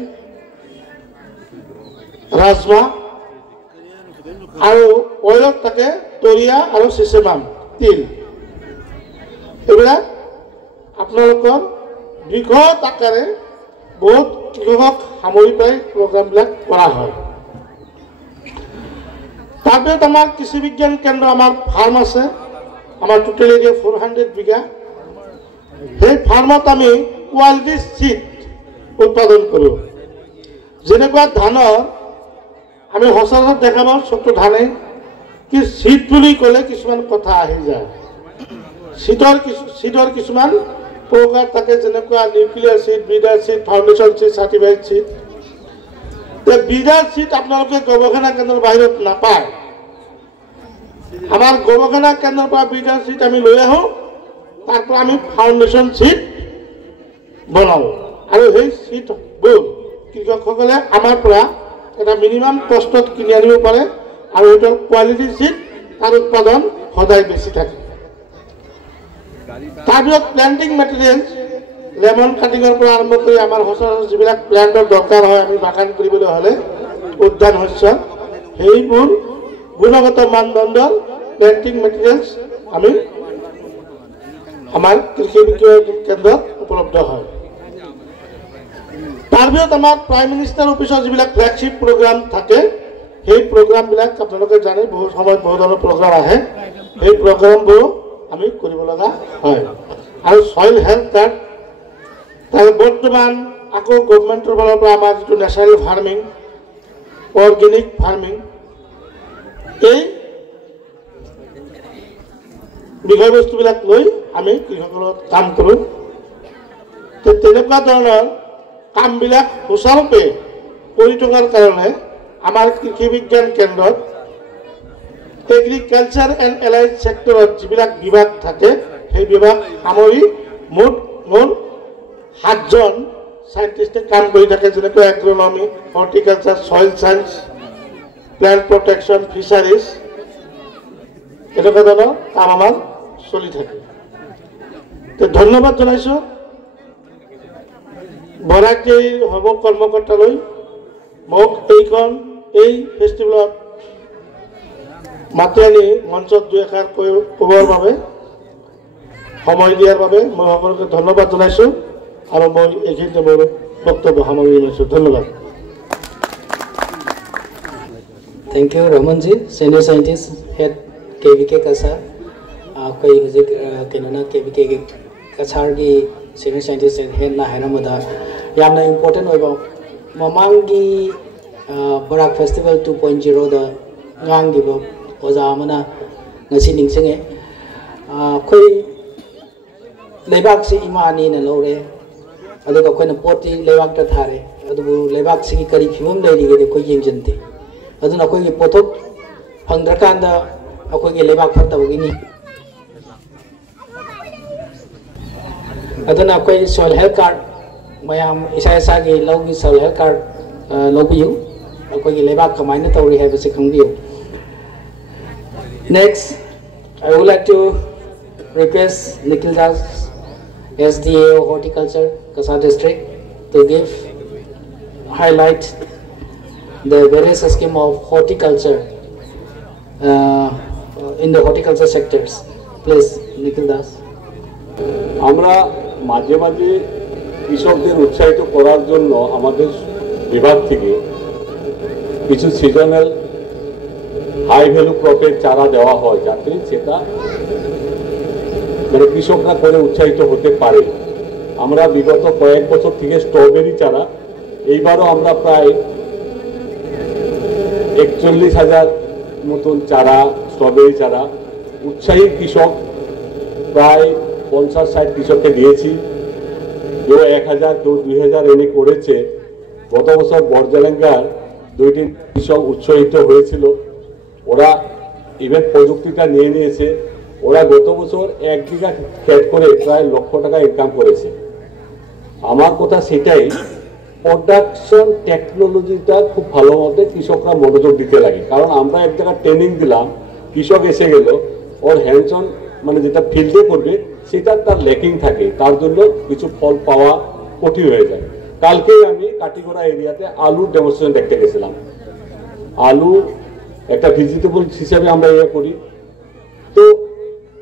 ৰাজমাহ আৰু অইলত থাকে তৰিয়া আৰু চিচেমাম তিল এইবিলাক আপোনালোকৰ বৃহৎ আকাৰে বহুত কৃষক সামৰি পাই প্ৰগ্ৰামবিলাক কৰা হয় তাৰপিছত আমাৰ কৃষি বিজ্ঞান কেন্দ্ৰ আমাৰ ফাৰ্ম আছে আমাৰ টোটেল এৰিয়া 400 বিঘা সেই ফাৰ্মত আমি কোৱালিটি চিড উৎপাদন কৰোঁ যেনেকুৱা ধানৰ আমি সচৰাচৰ দেখা পাওঁ চবটো ধানে কি চিড বুলি ক'লে কিছুমান কথা আহি যায় চিডৰ কিছুমান প্ৰকাৰ থাকে যেনেকুৱা nuclear seed breeder seed foundation seed certified seed breeder seed আপোনালোকে গৱেষণা কেন্দ্ৰৰ বাহিৰত নাপায় আমাৰ গৱেষণা কেন্দ্ৰৰ পৰা ব্ৰিডাৰ চিড আমি লৈ আহোঁ তাৰ পৰা আমি ফাউণ্ডেশ্যন চিড বনাওঁ আৰু সেই চিডবোৰ কৃষকসকলে আমাৰ পৰা এটা মিনিমাম কষ্টত কিনি আনিব পাৰে আৰু সেইটো কোৱালিটি চিড তাৰ উৎপাদন সদায় বেছি থাকে তাৰপিছত প্লেণ্টিং মেটেৰিয়েলছ লেমন কাটিঙৰ পৰা আৰম্ভ কৰি আমাৰ সচৰাচৰ যিবিলাক প্লেণ্টৰ দৰকাৰ হয় আমি বাগান কৰিবলৈ হ'লে উদ্যান শস্য সেইবোৰ গুণগত মানদণ্ডৰ প্লেণ্টিং মেটেৰিয়েলছ আমি আমাৰ কৃষি বিজ্ঞান কেন্দ্ৰত উপলব্ধ হয় তাৰপিছত আমাৰ প্ৰাইম মিনিষ্টাৰ অফিচৰ যিবিলাক ফ্লেগশ্বিপ প্ৰগ্ৰাম থাকে সেই প্ৰগ্ৰামবিলাক আপোনালোকে জানে বহুত সময়ত বহুত ধৰণৰ প্ৰগ্ৰাম আহে সেই প্ৰগ্ৰামবোৰ আমি কৰিব লগা হয় আৰু সইল হেল্থ কাৰ্ড তাৰ বৰ্তমান আকৌ গভৰ্ণমেণ্টৰ ফালৰ পৰা আমাৰ যিটো নেচাৰেল ফাৰ্মিং অৰ্গেনিক ফাৰ্মিং এই বিষয়বস্তুবিলাক লৈ আমি কৃষকৰ লগত কাম কৰোঁ তেনেকুৱা ধৰণৰ কামবিলাক সুচাৰুৰূপে কৰি থকাৰ কাৰণে আমাৰ কৃষি বিজ্ঞান কেন্দ্ৰত এগ্ৰিকালচাৰ এণ্ড এলাইড ছেক্টৰত যিবিলাক বিভাগ থাকে সেই বিভাগ সামৰি মুঠ 7জন চাইণ্টিষ্টে কাম কৰি থাকে যেনেকৈ agronomy horticulture soil science plant protection fisheries এনেকুৱা ধৰণৰ কাম আমাৰ চলি থাকে ধন্যবাদ জনাইছোঁ বৰাকবেলি হ'ব কৰ্মকৰ্তালৈ মোক এই ফেষ্টিভেলত মাতি আনি মঞ্চত দুই এষাৰ ক'বৰ বাবে সময় দিয়াৰ বাবে মই সকলোকে ধন্যবাদ জনাইছোঁ আৰু মই এইখিনিতে মোৰ বক্তব্য সামৰি লৈছোঁ ধন্যবাদ Thank you, Ramanji, Senior Scientist, Head KVK Kasa. आपका ये KVK कछारगी सीनियर साइंटिस्ट हेन हैरमदा यामना इम्पोर्टेंट होइबा ममांगी बराक फेस्टिवल 2.0 दा ngangibo oza amana ngasi ningsinge khoi leibak si imani na lore adu ko khoi na poti leibak ta thare adu leibak si kari phimum dei dige khoi yengjante adu na khoi pothok phangdra kanda akhoi ge leibak phatta bogini adu na khoi soil health card mayam isa isa ge logi soil health card lobiyu akhoi ge leibak kamaina tawri hai base khangbiyu. Next, I would like to request Nikhil Das, SDA Horticulture, Kasar District, to give highlight the various scheme of horticulture in the horticulture sectors. Please, Nikhil Das. আমরা মাঝে মাঝে কৃষকদের উৎসাহিত করার জন্য আমাদের বিভাগ থেকে কিছু সিজনাল হাই ভ্যালু ক্রপের চারা দেওয়া হয় যাতে সেটা মানে কৃষকরা করে উৎসাহিত হতে পারে। আমরা বিগত কয়েক বছর থেকে স্ট্রবেরি চারা এইবারও আমরা প্রায় 41,000 মতন চারা স্ট্রবেরি চারা উৎসাহী কৃষক প্রায় 50-60 কৃষককে দিয়েছি। কেউ 1000 কেউ 2000 এনে করেছে। গত বছর বর্জালেঙ্গার 2টি কৃষক উৎসাহিত হয়েছিল, ওরা ইভেন প্রযুক্তিটা নিয়ে নিয়েছে। ওরা গত বছর 1 বিঘা ক্ষেত করে প্রায় 1 লক্ষ টাকা ইনকাম করেছে। আমার কথা সেটাই, প্রোডাকশন টেকনোলজিটা খুব ভালো মতো কৃষকরা মনোযোগ দিতে লাগে। কারণ আমরা এক জায়গায় ট্রেনিং দিলাম, কৃষক এসে গেল, ওর হ্যান্ডস অন মানে যেটা ফিল্ডে করবে সেটা তার ল্যাকিং থাকে, তার জন্য কিছু ফল পাওয়া কঠিন হয়ে যায়। কালকেই আমি কাটিগড়া এরিয়াতে আলু ডেমনস্ট্রেশন দেখতে গেছিলাম। আলু একটা ভেজিটেবল হিসাবে আমরা ইয়ে করি, তো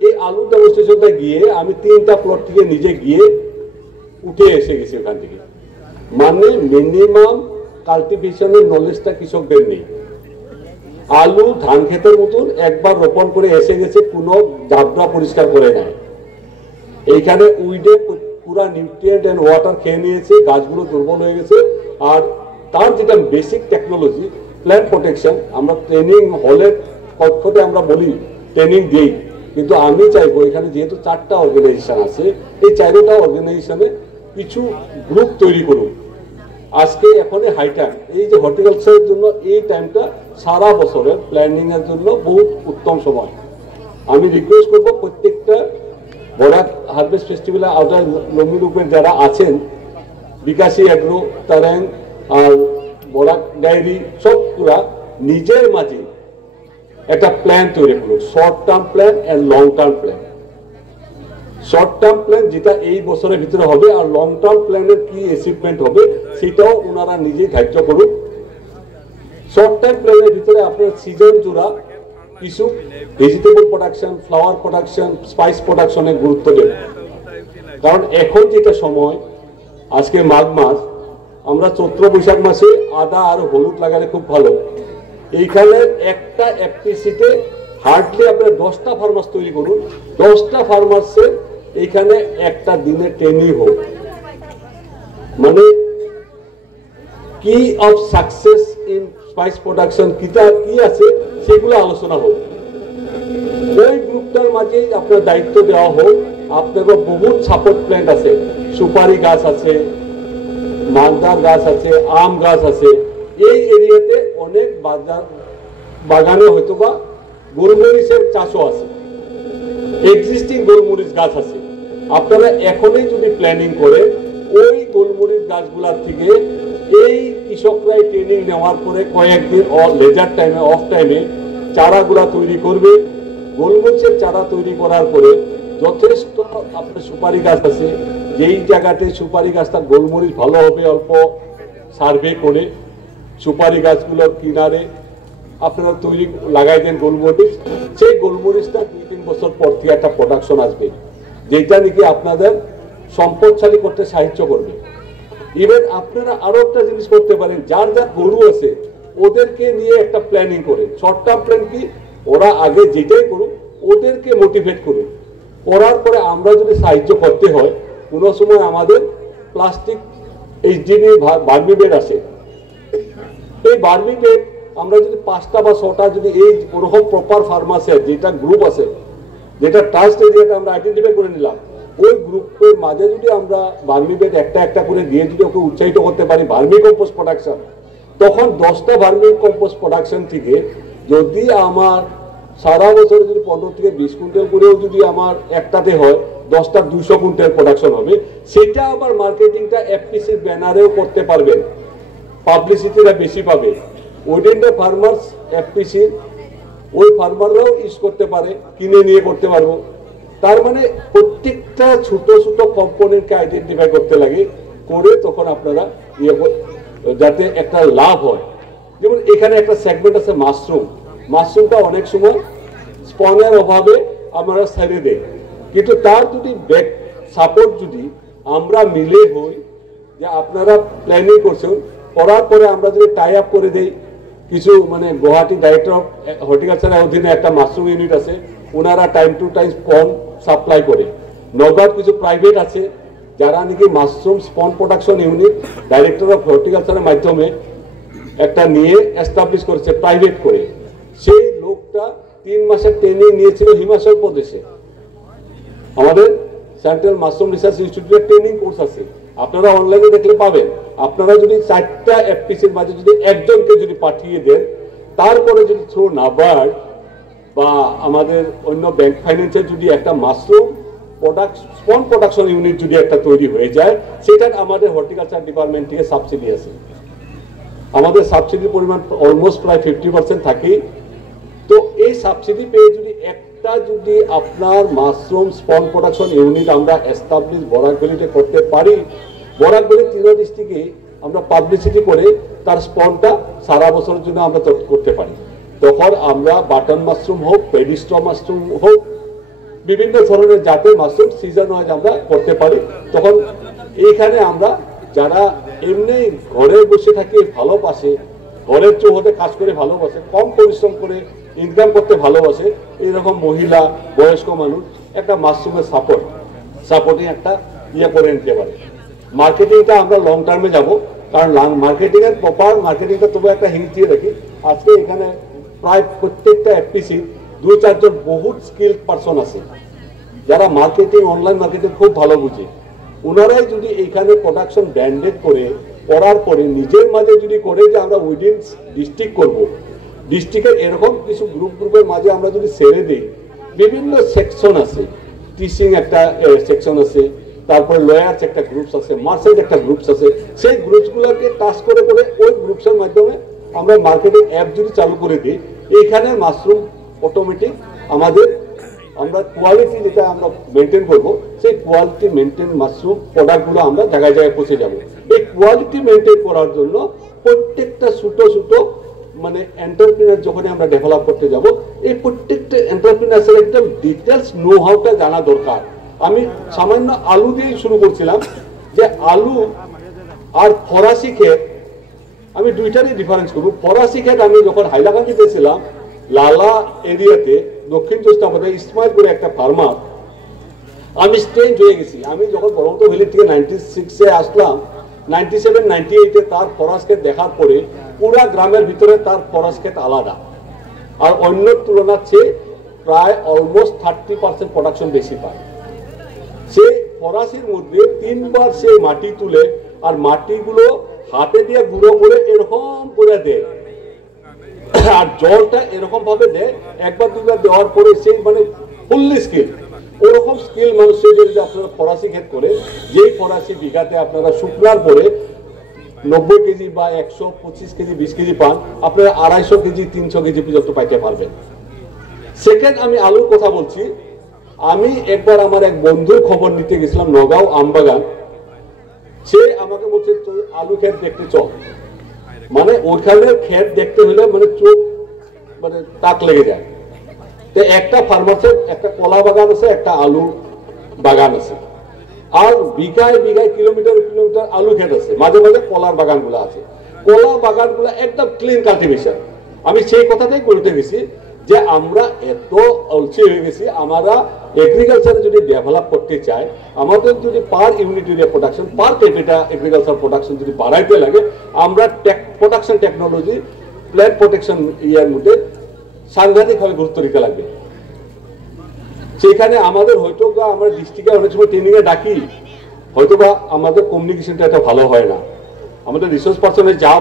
এই আলু ডেমনস্ট্রেশনটা গিয়ে আমি 3টা প্লট থেকে নিজে গিয়ে উঠে এসে গেছি ওখান থেকে। মানে মিনিমাম কাল্টিভেশনের নলেজটা কৃষকদের নেই। আলু ধান ক্ষেতের মতন একবার রোপণ করে এসে গেছে, কোনো জাবরা পরিষ্কার করে নেয়। এইখানে উইডে পুরা নিউট্রিয়েন্ট এন্ড ওয়াটার খেয়ে নিয়েছে, গাছগুলো দুর্বল হয়ে গেছে। আর তার যেটা বেসিক টেকনোলজি প্ল্যান্ট প্রোটেকশন, আমরা ট্রেনিং হলে কক্ষতে আমরা বলি ট্রেনিং দিই, কিন্তু আমি চাইবো এখানে যেহেতু 4টা অর্গানাইজেশন আছে, এই 4টা অর্গানাইজেশনে কিছু গ্রুপ তৈরি করুন। আজকে এখনই হাই টাইম, এই যে হর্টিকালচারের জন্য এই টাইমটা সারা বছরের প্ল্যানিং এর জন্য বহুত উত্তম সময়। আমি রিকোয়েস্ট করবো প্রত্যেকটা বরাক হারভেস্ট ফেস্টিভ্যালে আউটার লম্বি রূপের যারা আছেন, বিকাশী অ্যাগ্রো, তারেং আর বরাক ডায়েরি, সবগুলা নিজের মাঝে একটা প্ল্যান তৈরি করুন, short term plan and long term plan. Short term plan যেটা এই বছরের ভিতরে হবে, আর লং টার্ম প্ল্যানের কি অ্যাচিভমেন্ট হবে সেটাও ওনারা নিজেই ধার্য করুন। শর্ট টার্ম প্ল্যানের ভিতরে আপনার সিজন জোড়া কিছু vegetable production, flower production, spice প্রোডাকশনে গুরুত্ব দেবেন। কারণ এখন যেটা সময়, আজকে মাঘ মাস, আমরা চৈত্র বৈশাখ মাসে আদা আর হলুদ লাগালে খুব ভালো। এইখানে একটা অ্যাক্টিভিটিতে হার্ডলি আপনার 10টা ফার্মার্স তৈরি করুন, 10টা ফার্মার্সের এইখানে একটা দিনে ট্রেনিং হোক, মানে কি of success in spice production কি আছে সেগুলো আলোচনা হোক। ওই গ্রুপটার মাঝে আপনার দায়িত্ব দেওয়া হোক। আপনার বহুত সাপোর্ট প্ল্যান্ট আছে, সুপারি গাছ আছে, মালদার গাছ আছে, আম গাছ আছে। এই এরিয়াতে অনেক বাগানে হয়তো বা গোলমরিচের চাষও আছে, এক্সিস্টিং গোলমরিচ গাছ আছে। আপনারা এখনই যদি প্ল্যানিং করে ওই গোলমরিচ গাছগুলার থেকে এই কৃষকরাই ট্রেনিং নেওয়ার পরে কয়েকদিন লেজার টাইমে, অফ টাইমে চারাগুলা তৈরি করবে। গোলমরিচের চারা তৈরি করার পরে যথেষ্ট আপনার সুপারি গাছ আছে, যেই জায়গাতে সুপারি গাছটা গোলমরিচ ভালো হবে অল্প সার্ভে করে সুপারি গাছগুলোর কিনারে আপনারা তৈরি লাগাই দেন গোলমরিচ। সেই গোলমরিচটা 2-3 বছর পর থেকে একটা প্রোডাকশন আসবে, যেটা নাকি আপনাদের সম্পদশালী করতে সাহায্য করবে। ইভেন আপনারা আরো একটা জিনিস করতে পারেন, যার যার গরু আছে ওদেরকে নিয়ে একটা প্ল্যানিং করেন। শর্ট টার্ম প্ল্যান কি, ওরা আগে যেটাই করুক ওদেরকে মোটিভেট করুন করার পরে আমরা যদি সাহায্য করতে হয়, কোনো সময় আমাদের প্লাস্টিক এইচডিবি বার্মি বেড আছে, এই বার্মি বেড আমরা যদি 5টা বা 6টা যদি এই ওরকম প্রপার ফার্মাসের যেটা গ্রুপ আছে, যেটা ট্রাস্ট এরিয়াটা আমরা আইডেন্টিফাই করে নিলাম, ওই গ্রুপের মাঝে যদি আমরা বার্মি বেড একটা একটা করে দিয়ে যদি ওকে উৎসাহিত করতে পারি ভার্মি কম্পোস্ট প্রোডাকশন, তখন 10টা ভার্মি কম্পোস্ট প্রোডাকশন থেকে যদি আমার সারা বছর যদি 15 থেকে 20 কুইন্টাল করেও যদি আমার একটাতে হয়, 10টা 200 কুইন্টাল প্রোডাকশন হবে। সেটা আবার মার্কেটিংটা এফপিসির ব্যানারেও করতে পারবেন, পাবলিসিটিটা বেশি পাবে। উইদিন দ্য ফার্মার্স এফপিসি ওই ফার্মাররাও ইউজ করতে পারে, কিনে নিয়ে করতে পারবো। তার মানে প্রত্যেকটা ছোট ছোট কম্পোনেন্টকে আইডেন্টিফাই করতে লাগে, করে তখন আপনারা যাতে একটা লাভ হয়। যেমন এখানে একটা সেগমেন্ট আছে মাশরুম, মাশরুমটা অনেক সময় স্পনের অভাবে আমরা ছেড়ে দেই, কিন্তু তার যদি ব্যাক সাপোর্ট যদি আমরা মিলে হই, যে আপনারা প্ল্যানিং করছেন, করার পরে আমরা যদি টাই আপ করে দেই, কিছু মানে গুয়াহাটি ডাইরেক্টর অফ হর্টিকালচারের অধীনে একটা মাশরুম ইউনিট আছে, ওনারা time to time spawn supply করে। নগাঁও কিছু প্রাইভেট আছে যারা নাকি mushroom spawn production unit director of হর্টিকালচারের মাধ্যমে একটা নিয়ে এস্টাবলিশ করেছে প্রাইভেট করে। সেই লোকটা 3 মাসের ট্রেনিং নিয়েছিল হিমাচল প্রদেশে। আমাদের সেন্ট্রাল মাশরুম রিসার্চ ইনস্টিটিউটের ট্রেনিং কোর্স আছে, আপনারা অনলাইনে দেখলে পাবেন। আপনারা যদি 4টা এফপিসির মাঝে যদি একজনকে যদি পাঠিয়ে দেন, তারপরে যদি থ্রু নাবার্ড বা আমাদের অন্য ব্যাংক ফাইন্যান্সের যদি একটা মাশরুম স্পন প্রোডাকশন ইউনিট যদি একটা তৈরি হয়ে যায়, সেটা আমাদের হর্টিকালচার ডিপার্টমেন্ট থেকে সাবসিডি আছে। আমাদের সাবসিডির পরিমাণ অলমোস্ট প্রায় 50% থাকে। তো এই সাবসিডি পেয়ে যদি একটা যদি আপনার মাশরুম স্পন প্রোডাকশন ইউনিট আমরা এস্টাবলিশ বরাকভ্যালিতে করতে পারি, বরাকভ্যালি 3 ডিস্ট্রিক্টে আমরা পাবলিসিটি করে তার স্পনটা সারা বছরের জন্য আমরা করতে পারি, তখন আমরা বাটন মাশরুম হোক, পেডিস্ট্র মাশরুম হোক, বিভিন্ন ধরনের জাতের মাশরুম সিজন ওয়াইজ আমরা করতে পারি। তখন এইখানে আমরা যারা এমনি ঘরে বসে থাকি ভালোবাসে, ঘরের চৌহদে কাজ করে ভালোবাসে, কম পরিশ্রম করে ইনকাম করতে ভালোবাসে, এইরকম মহিলা বয়স্ক মানুষ একটা মাশরুমের সাপোর্টিং একটা করে নিতে পারে। মার্কেটিংটা আমরা লং টার্মে যাব, কারণ মার্কেটিংয়ের প্রপার মার্কেটিংটা তবু একটা হিন্ট দিয়ে রাখি। আজকে এখানে প্রায় প্রত্যেকটা এফপিসি 2-4 জন বহুত স্কিল্ড পারসন আছে যারা মার্কেটিং, অনলাইন মার্কেটিং খুব ভালো বুঝে। ওনারাই যদি এইখানে প্রোডাকশন ব্র্যান্ডেড করে করার পরে নিজের মাঝে যদি করে যে আমরা উইদিন ডিস্ট্রিক্ট করব, ডিস্ট্রিক্টের এরকম কিছু গ্রুপের মাঝে আমরা যদি ছেড়ে দিই, বিভিন্ন সেকশন আছে, টিচিং একটা সেকশন আছে, তারপরে লয়ার্স একটা গ্রুপস আছে, মার্চেন্ট একটা গ্রুপস আছে, সেই গ্রুপসগুলোকে টাচ করে করে ওই গ্রুপসের মাধ্যমে আমরা মার্কেটিং অ্যাপ যদি চালু করে দিই, এইখানে মাশরুম অটোমেটিক আমরা কোয়ালিটি যেটা আমরা মেনটেন করবো, সেই কোয়ালিটি মেনটেন মাশরুম প্রোডাক্টগুলো আমরা জায়গায় জায়গায় পৌঁছে যাবো। এই কোয়ালিটি মেনটেন করার জন্য প্রত্যেকটা ছোট ছোট মানে এন্টারপ্রিনার যখন আমরা ডেভেলপ করতে যাব, এই প্রত্যেকটা এন্টারপ্রিনার্সের একদম ডিটেলস নো হাউটা জানা দরকার। আমি সামান্য আলু দিয়েই শুরু করছিলাম, যে আলু আর ফরাসি ক্ষেত, আমি দুইটারই ডিফারেন্স করবো। ফরাসি ক্ষেত আমি যখন হাইলাকান্দিতে ছিলাম, লালা এরিয়াতে দক্ষিণ চোস্তাপাড়ায় ইসমাইল করে একটা ফার্মার, আমি স্ট্রেঞ্জ হয়ে গেছি। আমি যখন বরন্ত ভ্যালি থেকে 96-এ আসলাম, 97-98-এ তার ফরাস ক্ষেত দেখার পরে পুরা গ্রামের ভিতরে তার ফরাস ক্ষেত আলাদা, আর অন্য তুলনার চেয়ে প্রায় অলমোস্ট 30% প্রোডাকশন বেশি পায়। সেই ফরাসির মধ্যে 3 বার সে মাটি তুলে, আর মাটিগুলো হাতে দিয়ে গুঁড়ো করে এরকম করে দেয়, আর জলটা এরকম ভাবে দেয়, 1-2 দেওয়ার পরে সেই মানে ফুললি স্কিল। ওরকম স্কিল মানুষের যদি আপনারা ফরাসি ক্ষেত করে, যেই ফরাসি বিঘাতে আপনারা শুকনার পরে 90 কেজি বা 125 কেজি 20 কেজি পান, আপনারা 250 কেজি 300 কেজি পর্যন্ত পাইতে পারবেন। সেকেন্ড, আমি আলুর কথা বলছি। আমি একবার আমার এক বন্ধুর খবর নিতে গেছিলাম নগাঁও আমবাগান। সে আমাকে বলছে তুই আলু ক্ষেত দেখতে চল। মানে ওইখানে ক্ষেত দেখতে হলে মানে চোখ মানে তাক লেগে যায়। তো একটা ফার্মাসের একটা কলা বাগান আছে, একটা আলু বাগান আছে, আর বিঘায় বিঘায় কিলোমিটার কিলোমিটার আলু ক্ষেত আছে, মাঝে মাঝে কলার বাগানগুলো আছে। কলা বাগানগুলো একদম ক্লিন কাল্টিভেশন। আমি সেই কথাটাই বলতে গেছি যে আমরা এত অলসি হয়ে গেছি, আমরা এগ্রিকালচার যদি ডেভেলপ করতে চায়, আমাদের যদি পার ইউনিট এরিয়া প্রোডাকশন, পার ক্যাপিটা এগ্রিকালচার প্রোডাকশন যদি বাড়াইতে লাগে, আমরা প্রোডাকশন টেকনোলজি, প্ল্যান্ট প্রোটেকশন ইয়ার মধ্যে সাংঘাতিকভাবে গুরুত্ব দিতে লাগবে। সেখানে আমাদের হয়তো বা আমরা ডিস্ট্রিক্টে অনেক সময় ট্রেনিংয়ে ডাকি, হয়তো বা আমাদের কমিউনিকেশনটা এত ভালো হয় না। আমাদের রিসোর্স পার্সনে যা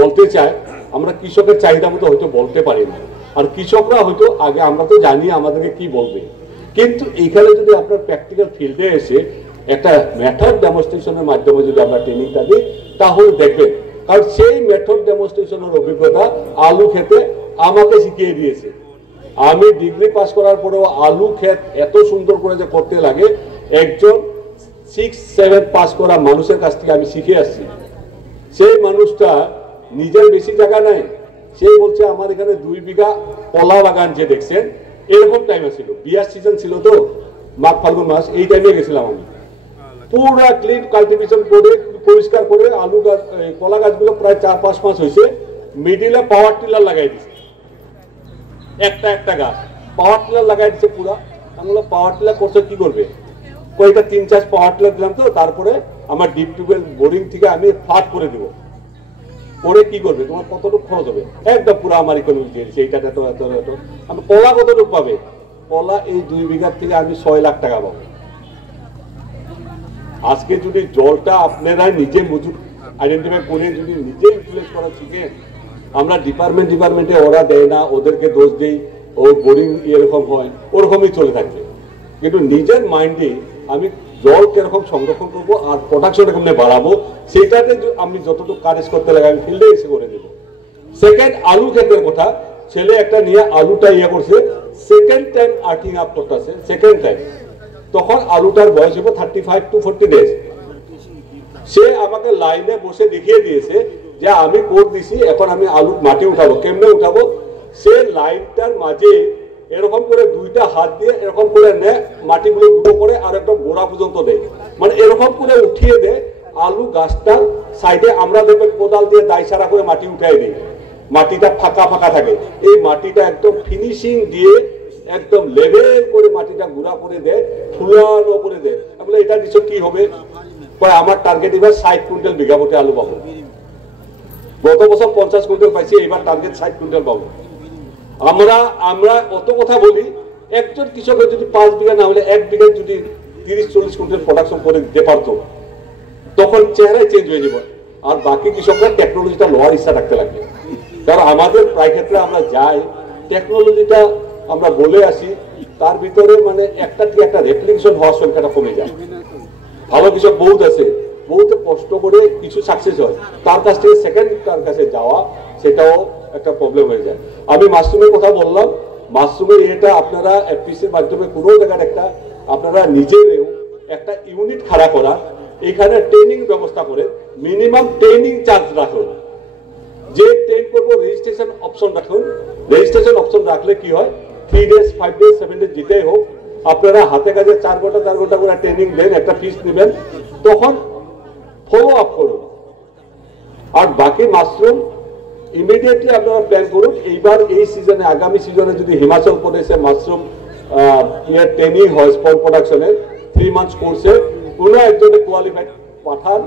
বলতে চায়, আমরা কৃষকের চাহিদা মতো হয়তো বলতে পারি না। আর কৃষকরা হয়তো আগে, আমরা তো জানি আমাদেরকে কি বলবে, কিন্তু এইখানে যদি আপনার প্র্যাকটিক্যাল ফিল্ডে এসে একটা মেথড ডেমনস্ট্রেশনের মাধ্যমে যদি আমরা ট্রেনিংটা দিই, তাহলে দেখবেন, কারণ সেই মেথড ডেমনস্ট্রেশনের অভিজ্ঞতা আলু খেতে আমাকে শিখিয়ে দিয়েছে। আমি ডিগ্রি পাস করার পরেও আলু ক্ষেত এত সুন্দর করে যে করতে লাগে, একজন 6-7 পাস করা মানুষের কাছ থেকে আমি শিখে আসছি। সেই মানুষটা নিজের বেশি জায়গা নাই, সে বলছে আমার এখানে 2 বিঘা কলা বাগান যে দেখছেন, এরকম টাইম ছিল, বিয়ার সিজন ছিল তো, মাঘ ফাল্গুন মাস, এই টাইমে গেছিলাম আমি। পুরা ক্লিন কাল্টিভেশন করে পরিষ্কার করে আলু গাছ, কলা গাছগুলো প্রায় 4-5 মাস হয়েছে, মিডিলে পাওয়ার টিলার লাগাই দিচ্ছে, একটা গাছ পাওয়ার টিলার লাগাই দিচ্ছে পুরা। আমি বললাম পাওয়ার টিলার করছো কি করবে? কয়েকটা 3-4 পাওয়ার টিলার দিলাম, তো তারপরে আমার ডিপ টিউবওয়েল বোরিং থেকে আমি ফ্লাট করে দিব। করে কি করবে, তোমার কতটুকু খরচ হবে? একদম পুরো আমার ইকোনমি দিয়েছে, এইটাতে তো এত এত। আমি কলা কতটুকু পাবে? কলা এই 2 বিঘার থেকে আমি 6 লাখ টাকা পাবো। আজকে যদি জলটা আপনারা নিজে মজুদ আইডেন্টিফাই করে যদি নিজে ইউটিলাইজ করা শিখেন, আমরা ডিপার্টমেন্টে ওরা দেয় না, ওদেরকে দোষ দেই, ও বোরিং এরকম হয়, ওরকমই চলে থাকবে। কিন্তু নিজের মাইন্ডে আমি জল কিরকম সংরক্ষণ করবো আর প্রোডাকশন কেমনে বাড়াবো, সেটাতে আমি যতটুকু কাজ করতে লাগে আমি ফিল্ডে এসে করে দেবো। সেকেন্ড, আলু ক্ষেতের কথা, ছেলে একটা নিয়ে আলুটা ইয়ে করছে, সেকেন্ড টাইম আর্টিং আপ করতেছে, সেকেন্ড টাইম। তখন আলুটার বয়স হবে 35 to 40 ডেজ। সে আমাকে লাইনে বসে দেখিয়ে দিয়েছে যে আমি কোড দিছি, এখন আমি আলু মাটি উঠাবো, কেমনে উঠাবো। সে লাইনটার মাঝে এরকম করে 2টা হাত দিয়ে এরকম করে নেয়, মাটিগুলো গুঁড়ো করে আর একদম গোড়া পর্যন্ত দেয়, মানে এরকম করে উঠিয়ে দেয় আলু গাছটার সাইডে। আমরা দেখবেন কোদাল দিয়ে দায়সারা করে মাটি উঠাই দিই, মাটিটা ফাঁকা ফাঁকা থাকে। এই মাটিটা একদম ফিনিশিং দিয়ে একদম লেভেল করে মাটিটা গুঁড়া করে দেয়, ফুলানো করে দেয়। বলে এটা নিশ্চয় কি হবে? আমার টার্গেট এবার 60 কুইন্টাল বিঘা প্রতি আলু পাবো। গত বছর 50 কুইন্টাল পাইছি, এবার টার্গেট 60 কুইন্টাল পাবো। আমরা অত কথা বলি, একজন কৃষকের যদি 5 বিঘা না হলে 1 বিঘা যদি 30-40 কুইন্টাল প্রোডাকশন করে দিতে পারতো, তখন চেহারাই চেঞ্জ হয়ে যাবে। আর বাকি কৃষকরা টেকনোলজিটা লওয়ার ইচ্ছা রাখতে লাগবে। কারণ আমাদের প্রায় ক্ষেত্রে আমরা যাই, টেকনোলজিটা আমরা বলে আসি, তার ভিতরে মানে একটা কি একটা রেপ্লিকেশন হওয়ার সংখ্যাটা কমে যায়। ভালো কৃষক বহুত আছে, বহুত কষ্ট করে কিছু সাকসেস হয়, তার কাছ থেকে সেকেন্ড তার কাছে যাওয়া, সেটাও একটা প্রবলেম হয়ে যায়। আমি মাশরুমের কথা বললাম, মাশরুমের এটা আপনারা এফপিসির মাধ্যমে কোনো জায়গার একটা আপনারা নিজেরাও একটা ইউনিট খাড়া করা, এখানে ট্রেনিং ব্যবস্থা করে মিনিমাম ট্রেনিং চার্জ রাখুন। যে ট্রেন করবো রেজিস্ট্রেশন অপশন রাখুন। রেজিস্ট্রেশন অপশন রাখলে কি হয়, 3 ডেজ 5 ডেজ 7 ডেজ যেটাই হোক, আপনারা হাতে কাজে 4 ঘন্টা করে ট্রেনিং দেন, একটা ফিস নেবেন, তখন ফলো আপ করুন। আর বাকি মাশরুম ইমিডিয়েটলি আপনারা প্ল্যান করুন। এইবার এই সিজনে, আগামী সিজনে যদি হিমাচল প্রদেশে মাশরুম ট্রেনিং হয় স্পট প্রোডাকশনের 3 মান্থস কোর্সে, কোনো একজনে কোয়ালিফাইড পাঠান,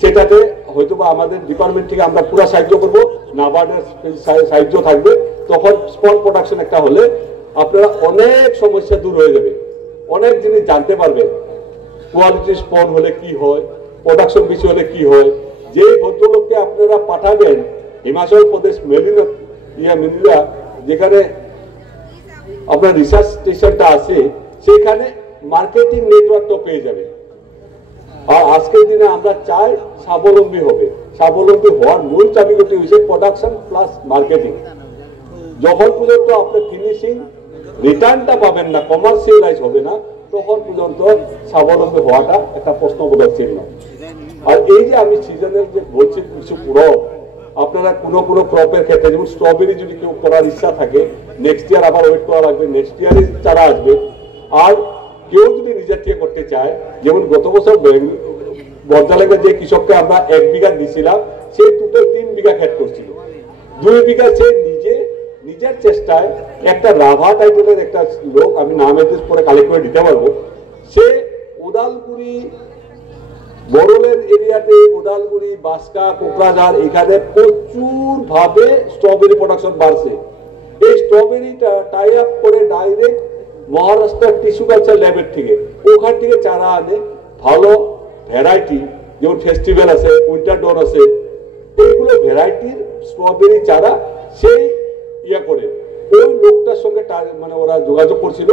সেটাতে হয়তোবা আমাদের ডিপার্টমেন্ট থেকে আমরা পুরো সাহায্য করবো, নাবার্ডের সাহায্য থাকবে। তখন স্পট প্রোডাকশন একটা হলে আপনারা অনেক সমস্যা দূর হয়ে যাবে, অনেক জিনিস জানতে পারবেন। কোয়ালিটি স্পট হলে কি হয়, প্রোডাকশন বেশি হলে কি হয়। যে ভদ্রলোককে আপনারা পাঠাবেন হিমাচল প্রদেশ মিনিলা, যেখানে আপনার রিসার্চ স্টেশনটা আছে, সেখানে মার্কেটিং নেটওয়ার্কটা পেয়ে যাবে। আর আজকের দিনে আমরা চাই স্বাবলম্বী হবে। স্বাবলম্বী হওয়ার মূল চাবিকাঠি হচ্ছে প্রোডাকশন প্লাস মার্কেটিং। যখন পর্যন্ত আপনি ফিনিশিং রিটার্নটা পাবেন না, কমার্শিয়ালাইজ হবে না, তখন পর্যন্ত স্বাবলম্বী হওয়াটা একটা প্রশ্নবোধক চিহ্ন। আর এই যে আমি সিজনের যে বলছি কিছু ক্রপ, আপনারা কোনো ক্রপের ক্ষেত্রে, যেমন স্ট্রবেরি যদি কেউ করার ইচ্ছা থাকে, নেক্সট ইয়ার আবার ওয়েট করা লাগবে, নেক্সট ইয়ারে চারা আসবে। আর কেউ যদি নিজের থেকে করতে চায়, যেমন গত বছর বর্জালেগের যে কৃষককে আমরা 1 বিঘা দিয়েছিলাম, সে টোটাল 3 বিঘা ক্ষেত করছিল। 2 বিঘা সে নিজে নিজের চেষ্টায় একটা রাভা টাইটেলের একটা লোক, আমি নাম এড্রেস পরে কালেক্ট করে দিতে পারবো, সে উদালগুড়ি বড়লের এরিয়াতে, উদালগুড়ি, বাসকা, কোকরাঝাড়, এখানে প্রচুর ভাবে স্ট্রবেরি প্রোডাকশন বাড়ছে। এই স্ট্রবেরিটা টাই আপ করে ডাইরেক্ট মহারাষ্ট্র টিস্যু কালচার ল্যাবের থেকে, ওখান থেকে চারা আনে, ভালো ভ্যারাইটি, যেমন ফেস্টিভ্যাল আছে, উইন্টার ডন আছে, এইগুলো ভ্যারাইটির স্ট্রবেরি চারা সেই করে ওই লোকটার সঙ্গে মানে ওরা যোগাযোগ করছিল,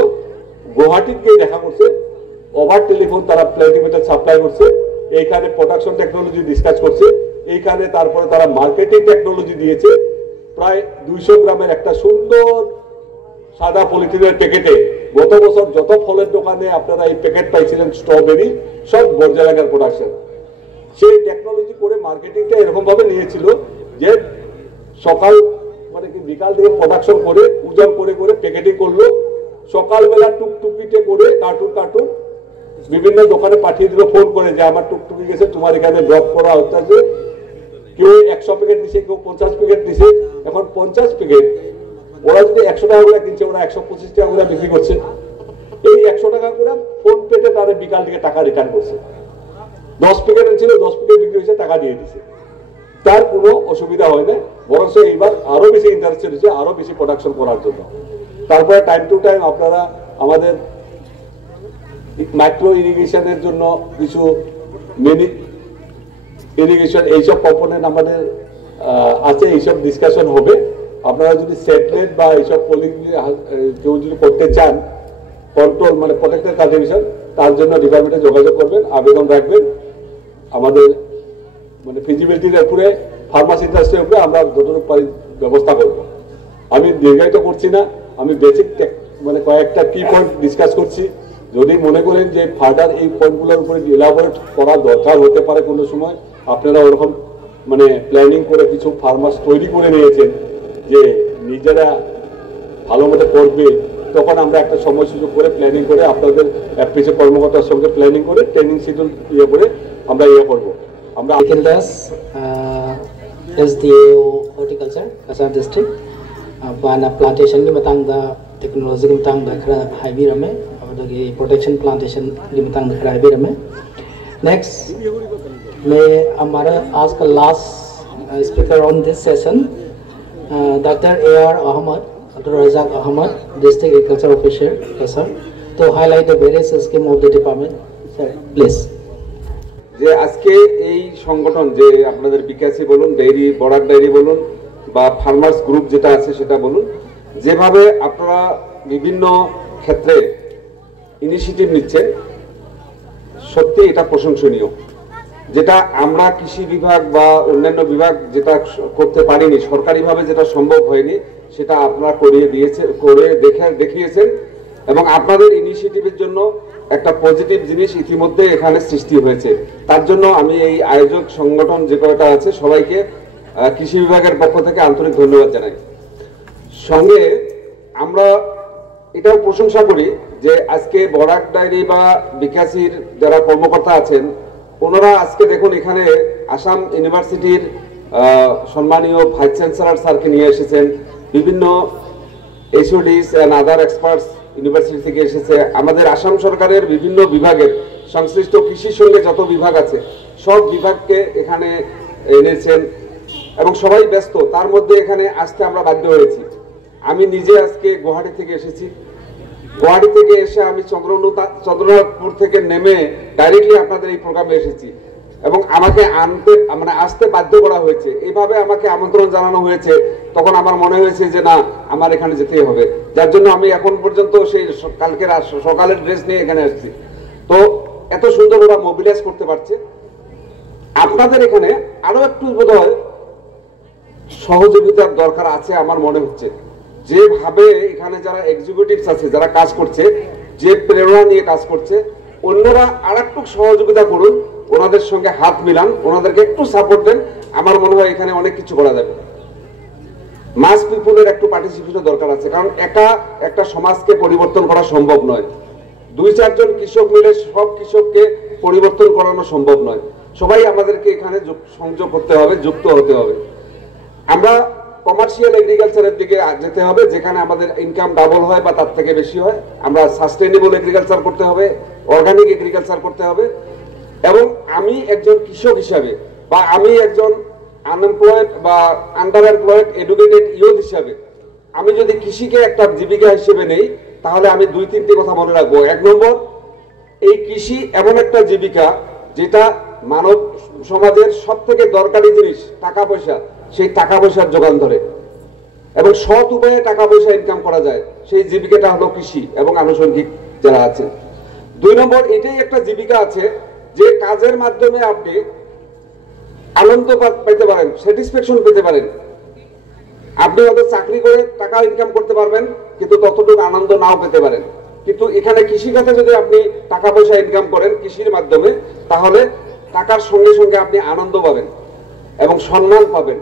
গুয়াহাটিতে গিয়ে দেখা করছে, ওভার টেলিফোন তারা প্ল্যান্টিমেটার সাপ্লাই করছে, এইখানে প্রোডাকশন টেকনোলজি ডিসকাস করছে, এইখানে তারপরে তারা মার্কেটিং টেকনোলজি দিয়েছে। প্রায় 200 গ্রামের একটা সুন্দর সাদা পলিথিনের প্যাকেটে গত বছর যত ফলের দোকানে আপনারা এই প্যাকেট পাইছিলেন স্ট্রবেরি, সব বর্জালাগার প্রোডাকশন। সেই টেকনোলজি করে মার্কেটিংটা এরকম ভাবে নিয়েছিল যে সকাল মানে কি বিকাল থেকে প্রোডাকশন করে ওজন করে করে প্যাকেটিং করলো, সকালবেলা টুকটুকিতে করে কার্টুন কার্টুন বিভিন্ন দোকানে পাঠিয়ে দিল ফোন করে যে আমার টুকটুকি গেছে, তোমার এখানে ড্রপ করা হচ্ছে। কেউ 100 প্যাকেট দিছে, কেউ 50 প্যাকেট দিছে। এখন 50 প্যাকেট ওরা যদি 100 টাকা করে কিনছে, ওরা 125 টাকা করে বিক্রি করছে। এই 100 টাকা করে ফোন পেতে তাদের বিকাল থেকে টাকা রিটার্ন করছে। 10 প্যাকেট ছিল, 10 প্যাকেট বিক্রি হয়েছে, টাকা দিয়ে দিছে। তার কোনো অসুবিধা হয় না, বরং এইবার আরো বেশি ইন্টারেস্টেড হচ্ছে আরো বেশি প্রোডাকশন করার জন্য। তারপরে টাইম টু টাইম আপনারা আমাদের মাইক্রো ইরিগেশনের জন্য কিছু মিনি ইরিগেশন এইসব কম্পোনেন্ট আমাদের আছে, এইসব ডিসকাশন হবে। আপনারা যদি সেটলেট বা এইসব পলিং কেউ যদি করতে চান, কন্ট্রোল মানে প্রোটেক্টেড কালটিভেশন, তার জন্য ডিপার্টমেন্টে যোগাযোগ করবেন, আবেদন রাখবেন। আমাদের মানে ফিজিবিলিটির উপরে, ফার্মাসি ইন্ডাস্ট্রির উপরে আমরা যতটুকু পারি ব্যবস্থা করব। আমি দীর্ঘায়িত করছি না, আমি বেসিক মানে কয়েকটা কি পয়েন্ট ডিসকাস করছি। যদি মনে করেন যে ফার্দার এই পয়েন্টগুলোর উপরে ইলাবোরেট করা দরকার হতে পারে কোনো সময়, আপনারা ওরকম মানে প্ল্যানিং করে কিছু ফার্মাস তৈরি করে নিয়েছেন যে নিজেরা ভালো মতো করবে, তখন আমরা একটা সময় সুযোগ করে প্ল্যানিং করে আপনাদের অ্যাপ্রিসে কর্মকর্তার সঙ্গে প্ল্যানিং করে ট্রেনিং শিডিউল করে আমরা করবো। আমরা Nikhil Das, SDAO Horticulture, Kasar District. Bana plantation ki matang da technology ki matang da khara highway rame, aur protection plantation ki matang da khara highway rame. Next, मैं हमारा आज का last speaker on this session doctor AR Ahmed, Dr. Razak Ahmed, District Agriculture Officer, Kasar, to highlight the various scheme of the department. Sir, please. যে আজকে এই সংগঠন যে আপনাদের বিকাশী বলুন, ডেইরি বর্ডার ডেইরি বলুন বা ফার্মার্স গ্রুপ যেটা আছে সেটা বলুন, যেভাবে আপনারা বিভিন্ন ক্ষেত্রে ইনিশিয়েটিভ নিচ্ছেন, সত্যি এটা প্রশংসনীয়। যেটা আমরা কৃষি বিভাগ বা অন্যান্য বিভাগ যেটা করতে পারিনি, সরকারিভাবে যেটা সম্ভব হয়নি, সেটা আপনারা করে দেখিয়েছেন। এবং আপনাদের ইনিশিয়েটিভের জন্য একটা পজিটিভ জিনিস ইতিমধ্যে এখানে সৃষ্টি হয়েছে। তার জন্য আমি এই আয়োজক সংগঠন যে কয়টা আছে সবাইকে কৃষি বিভাগের পক্ষ থেকে আন্তরিক ধন্যবাদ জানাই। সঙ্গে আমরা এটাও প্রশংসা করি যে আজকে বরাক ডায়েরি বা বিকাশীর যারা কর্মকর্তা আছেন, ওনারা আজকে দেখুন এখানে আসাম ইউনিভার্সিটির সম্মানীয় ভাইস চ্যান্সেলর স্যারকে নিয়ে এসেছেন, বিভিন্ন HODs and other experts university থেকে এসেছে, আমাদের আসাম সরকারের বিভিন্ন বিভাগের সংশ্লিষ্ট কৃষির সঙ্গে যত বিভাগ আছে সব বিভাগকে এখানে এনেছেন এবং সবাই ব্যস্ত। তার মধ্যে এখানে আসতে আমরা বাধ্য হয়েছি। আমি নিজে আজকে গুয়াহাটি থেকে এসেছি। গুয়াহাটি থেকে এসে আমি চন্দ্রনাথপুর থেকে নেমে ডাইরেক্টলি আপনাদের এই প্রোগ্রামে এসেছি এবং আমাকে আসতে বাধ্য করা হয়েছে। এইভাবে আমাকে আমন্ত্রণ জানানো হয়েছে, তখন আমার মনে হয়েছে যে না, আমার এখানে যেতেই হবে। যার জন্য আমি এখন পর্যন্ত সেই কালকের সকালের ড্রেস নিয়ে এখানে আসছি। তো এত সুন্দর ওরা মোবিলাইজ করতে পারছে। আপনাদের এখানে আরো একটু বোধহয় সহযোগিতার দরকার আছে আমার মনে হচ্ছে। যেভাবে এখানে যারা এক্সিকিউটিভস আছে, যারা কাজ করছে, যে প্রেরণা নিয়ে কাজ করছে, অন্যরা আর একটু সহযোগিতা করুন, ওনাদের সঙ্গে হাত মিলান, ওনাদেরকে একটু সাপোর্ট দেন। আমার মনে হয় এখানে অনেক কিছু করা যাবে। মাস পিপুলের একটু পার্টিসিপেশন দরকার আছে, কারণ একা একটা সমাজকে পরিবর্তন করা সম্ভব নয়। 2-4 জন কৃষক মিলে সব কৃষককে পরিবর্তন করানো সম্ভব নয়। সবাই আমাদেরকে এখানে সংযোগ করতে হবে, যুক্ত হতে হবে। আমরা কমার্শিয়াল এগ্রিকালচারের দিকে যেতে হবে, যেখানে আমাদের ইনকাম ডাবল হয় বা তার থেকে বেশি হয়। আমরা সাস্টেইনেবল এগ্রিকালচার করতে হবে, অর্গানিক এগ্রিকালচার করতে হবে। এবং আমি একজন কৃষক হিসাবে বা আমি একজন আনএমপ্লয়েড বা আন্ডার এমপ্লয়েড এডুকেটেড ইউথ হিসাবে আমি যদি কৃষিকে একটা জীবিকা হিসেবে নেই, তাহলে আমি 2-3টি কথা মনে রাখবো। 1 নম্বর, এই কৃষি এমন একটা জীবিকা যেটা মানব সমাজের সব থেকে দরকারি জিনিস টাকা পয়সা, সেই টাকা পয়সার যোগান ধরে এবং সৎ উপায়ে টাকা পয়সা ইনকাম করা যায়। সেই জীবিকাটা হলো কৃষি এবং আনুষঙ্গিক যারা আছে। 2 নম্বর, এটাই একটা জীবিকা আছে যে কাজের মাধ্যমে আপনি আনন্দ পেতে পারেন, স্যাটিসফ্যাকশন পেতে পারেন। আপনি হয়তো চাকরি করে টাকা ইনকাম করতে পারবেন, কিন্তু ততটুকু আনন্দ নাও পেতে পারেন। কিন্তু এখানে কৃষিখাতে যদি আপনি টাকা পয়সা ইনকাম করেন কৃষির মাধ্যমে, তাহলে টাকার সঙ্গে সঙ্গে আপনি আনন্দ পাবেন এবং সম্মান পাবেন।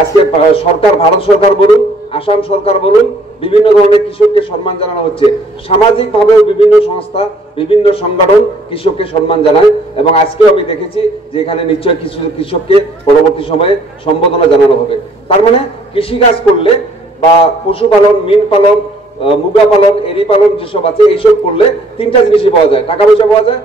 আজকে সরকার, ভারত সরকার বলুন, আসাম সরকার বলুন, বিভিন্ন ধরনের কৃষককে সম্মান জানানো হচ্ছে। সামাজিকভাবেও বিভিন্ন সংস্থা, বিভিন্ন সংগঠন কৃষককে সম্মান জানায় এবং আজকেও আমি দেখেছি যে এখানে নিশ্চয়ই কিছু কৃষককে পরবর্তী সময়ে সম্বোধনা জানানো হবে। তার মানে কৃষিকাজ করলে বা পশুপালন, মিন পালন, মুগা পালন, এরি পালন যেসব আছে, এইসব করলে 3টা জিনিসই পাওয়া যায়, টাকা পয়সা পাওয়া যায়,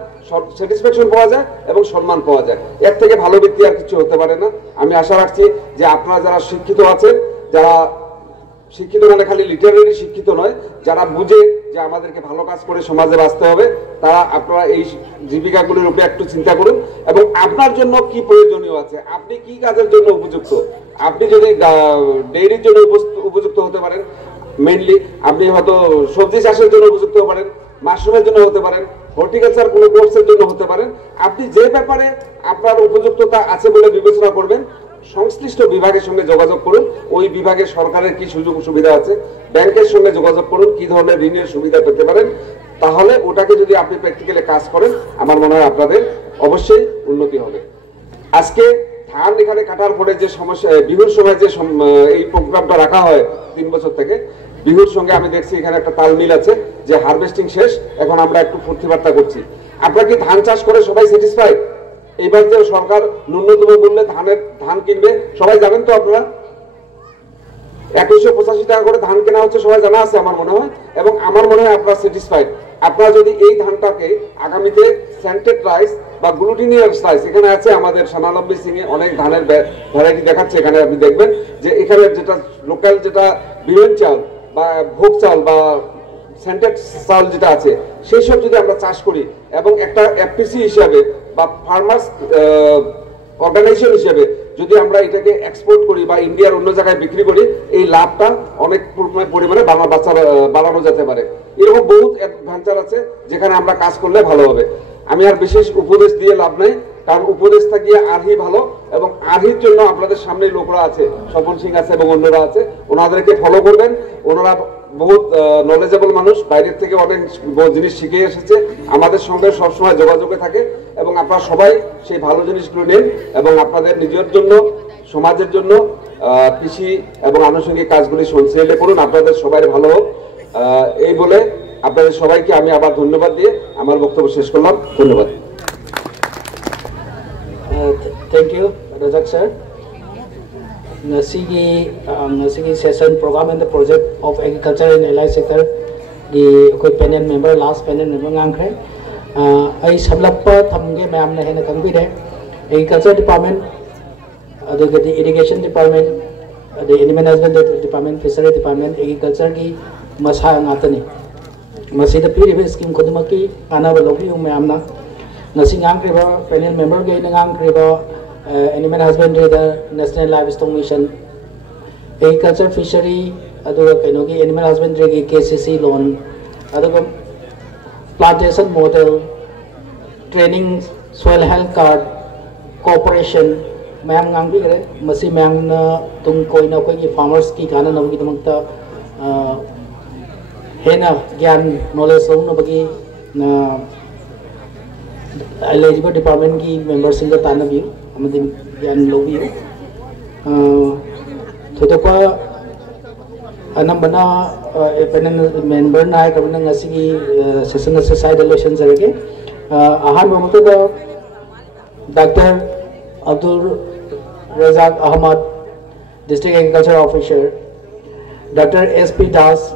স্যাটিসফ্যাকশন পাওয়া যায় এবং সম্মান পাওয়া যায়। এর থেকে ভালো ব্যক্তি আর কিছু হতে পারে না। আমি আশা রাখছি যে আপনারা যারা শিক্ষিত আছেন, যারা শিক্ষিত মানে খালি লিটারেরি শিক্ষিত নয়, যারা বুঝে যে আমাদেরকে ভালো কাজ করে সমাজে বাঁচতে হবে, তারা আপনারা এই জীবিকাগুলির উপরে একটু চিন্তা করুন এবং আপনার জন্য কি প্রয়োজনীয় আছে, আপনি কি কাজের জন্য উপযুক্ত। আপনি যদি ডেইরির জন্য উপযুক্ত হতে পারেন, মেইনলি আপনি হয়তো সবজি চাষের জন্য উপযুক্ত হতে পারেন, মাশরুমের জন্য হতে পারেন, হর্টিকালচার কোনো কোর্সের জন্য হতে পারেন। আপনি যে ব্যাপারে আপনার উপযুক্ততা আছে বলে বিবেচনা করবেন, সংশ্লিষ্ট বিভাগের সঙ্গে যোগাযোগ করুন। ওই বিভাগে সরকারের কি সুযোগ সুবিধা আছে, ব্যাংকের সঙ্গে যোগাযোগ করুন, কি ধরনের ঋণের সুবিধা পেতে পারেন। তাহলে ওটাকে যদি আপনি প্র্যাকটিক্যালি কাজ করেন, আমার মনে হয় আপনাদের অবশ্যই উন্নতি হবে। আজকে ধান এখানে কাটার পরে যে সমস্যা, বিহুর সময় যে এই প্রোগ্রামটা রাখা হয় 3 বছর থেকে, বিহুর সঙ্গে আমি দেখছি এখানে একটা তাল মিল আছে যে হারভেস্টিং শেষ, এখন আমরা একটু ফুর্তি বার্তা করছি। আপনারা কি ধান চাষ করে সবাই স্যাটিসফাইড? এবার যে সরকার ন্যূনতম মূল্যে ধান কিনবে, সবাই জানেন তো আপনারা? 2185 টাকা করে ধান কেনা হচ্ছে, সবাই জানা আছে আমার মনে হয়। এবং আমার মনে হয় আপনারা স্যাটিসফাইড। আপনারা যদি এই ধানটাকে আগামীতে স্যান্টেড রাইস বা গ্লুটিনিয়াস রাইস, এখানে আছে আমাদের সানালম্বী সিং এ অনেক ধানের ভ্যারাইটি দেখাচ্ছে, এখানে আপনি দেখবেন যে এখানে যেটা লোকাল, যেটা বিহন চাল বা ভোগ চাল বা স্যান্টেড চাল যেটা আছে, সেই সব যদি আমরা চাষ করি এবং একটা এফপিসি হিসাবে বা ফার্মার্স অর্গানাইজেশন হিসেবে যদি আমরা এটাকে এক্সপোর্ট করি বা ইন্ডিয়ার অন্য জায়গায় বিক্রি করি, এই লাভটা অনেক পরিমাণে বাড়ানো যেতে পারে। এরকম বহুত ভেঞ্চার আছে যেখানে আমরা কাজ করলে ভালো হবে। আমি আর বিশেষ উপদেশ দিয়ে লাভ নাই, কারণ উপদেশ থাকিয়ে আরহি ভালো এবং আরহির জন্য আপনাদের সামনে লোকরা আছে, স্বপন সিং আছে এবং অন্যরা আছে, ওনাদেরকে ফলো করবেন। ওনারা বহুত নলেজেবল মানুষ, বাইরের থেকে অনেক জিনিস শিখে এসেছে, আমাদের সঙ্গে সবসময় যোগাযোগে থাকে এবং আপনারা সবাই সেই ভালো জিনিসগুলো নেন এবং আপনাদের নিজের জন্য, সমাজের জন্য কৃষি এবং আনুষঙ্গিক কাজগুলি সঞ্চয় করুন। আপনাদের সবাই ভালো হোক, এই বলে আপনাদের সবাইকে আমি আবার ধন্যবাদ দিয়ে আমার বক্তব্য শেষ করলাম। ধন্যবাদ। Thank you, Rajak sir. Ngasigi session program and the project of agriculture and allied sector di koi panel member, last panel member ngangkre ai samlappa thamge mayam na hena kangbire agriculture department, the irrigation department, the animal husbandry department, fishery department, agriculture ki masa ngatani masida piribe scheme kodumaki anaba lobi mayamna nasi ngangkre panel member ge ngangkre animal husbandry, the national livestock mission, agriculture, fishery, aduga kainogi animal husbandry ki KCC loan, aduga plantation model, training, soil health card, cooperation, mayam ngambi kare masi mayam na tung koi na koi ki farmers ki kana na bagi tamangta hena gyan knowledge lo na bagi na eligible department ki members singa tana bi আমাদের জ্ঞান লোভী থৈতোকwa anambana panel member na ay kabana ngasigi session na side election jarige ahan mamuto da Dr. Abdul Razak Ahmad District Agriculture Officer, Dr. S.P. Das,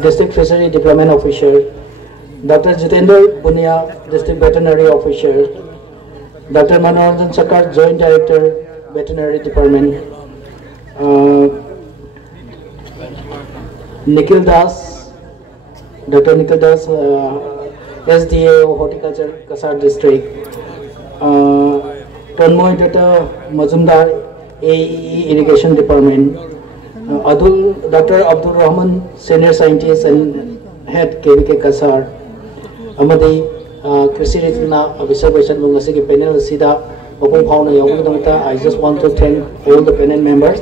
District Fishery Development Officer, Dr. Jitendra Bunia, District Veterinary Officer, Dr. Manoranjan Sakar, Joint Director, Veterinary Department, Nikhil Das, Dr. Nikhil Das, SDA Horticulture, Kasar District, Tanmoy Dr. Mazumdar, AE Irrigation Department, Dr. Abdul Rahman, Senior Scientist and Head KVK Kasar, Amadi Krisi Ritna, Abhishek Vaishan Mungasiki panel Sida, Opum Pauna Yawudamta. I just want to thank all the panel members,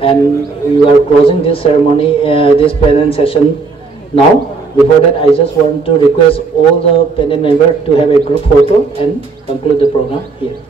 and we are closing this ceremony, this panel session now. Before that, I just want to request all the panel members to have a group photo and conclude the program here.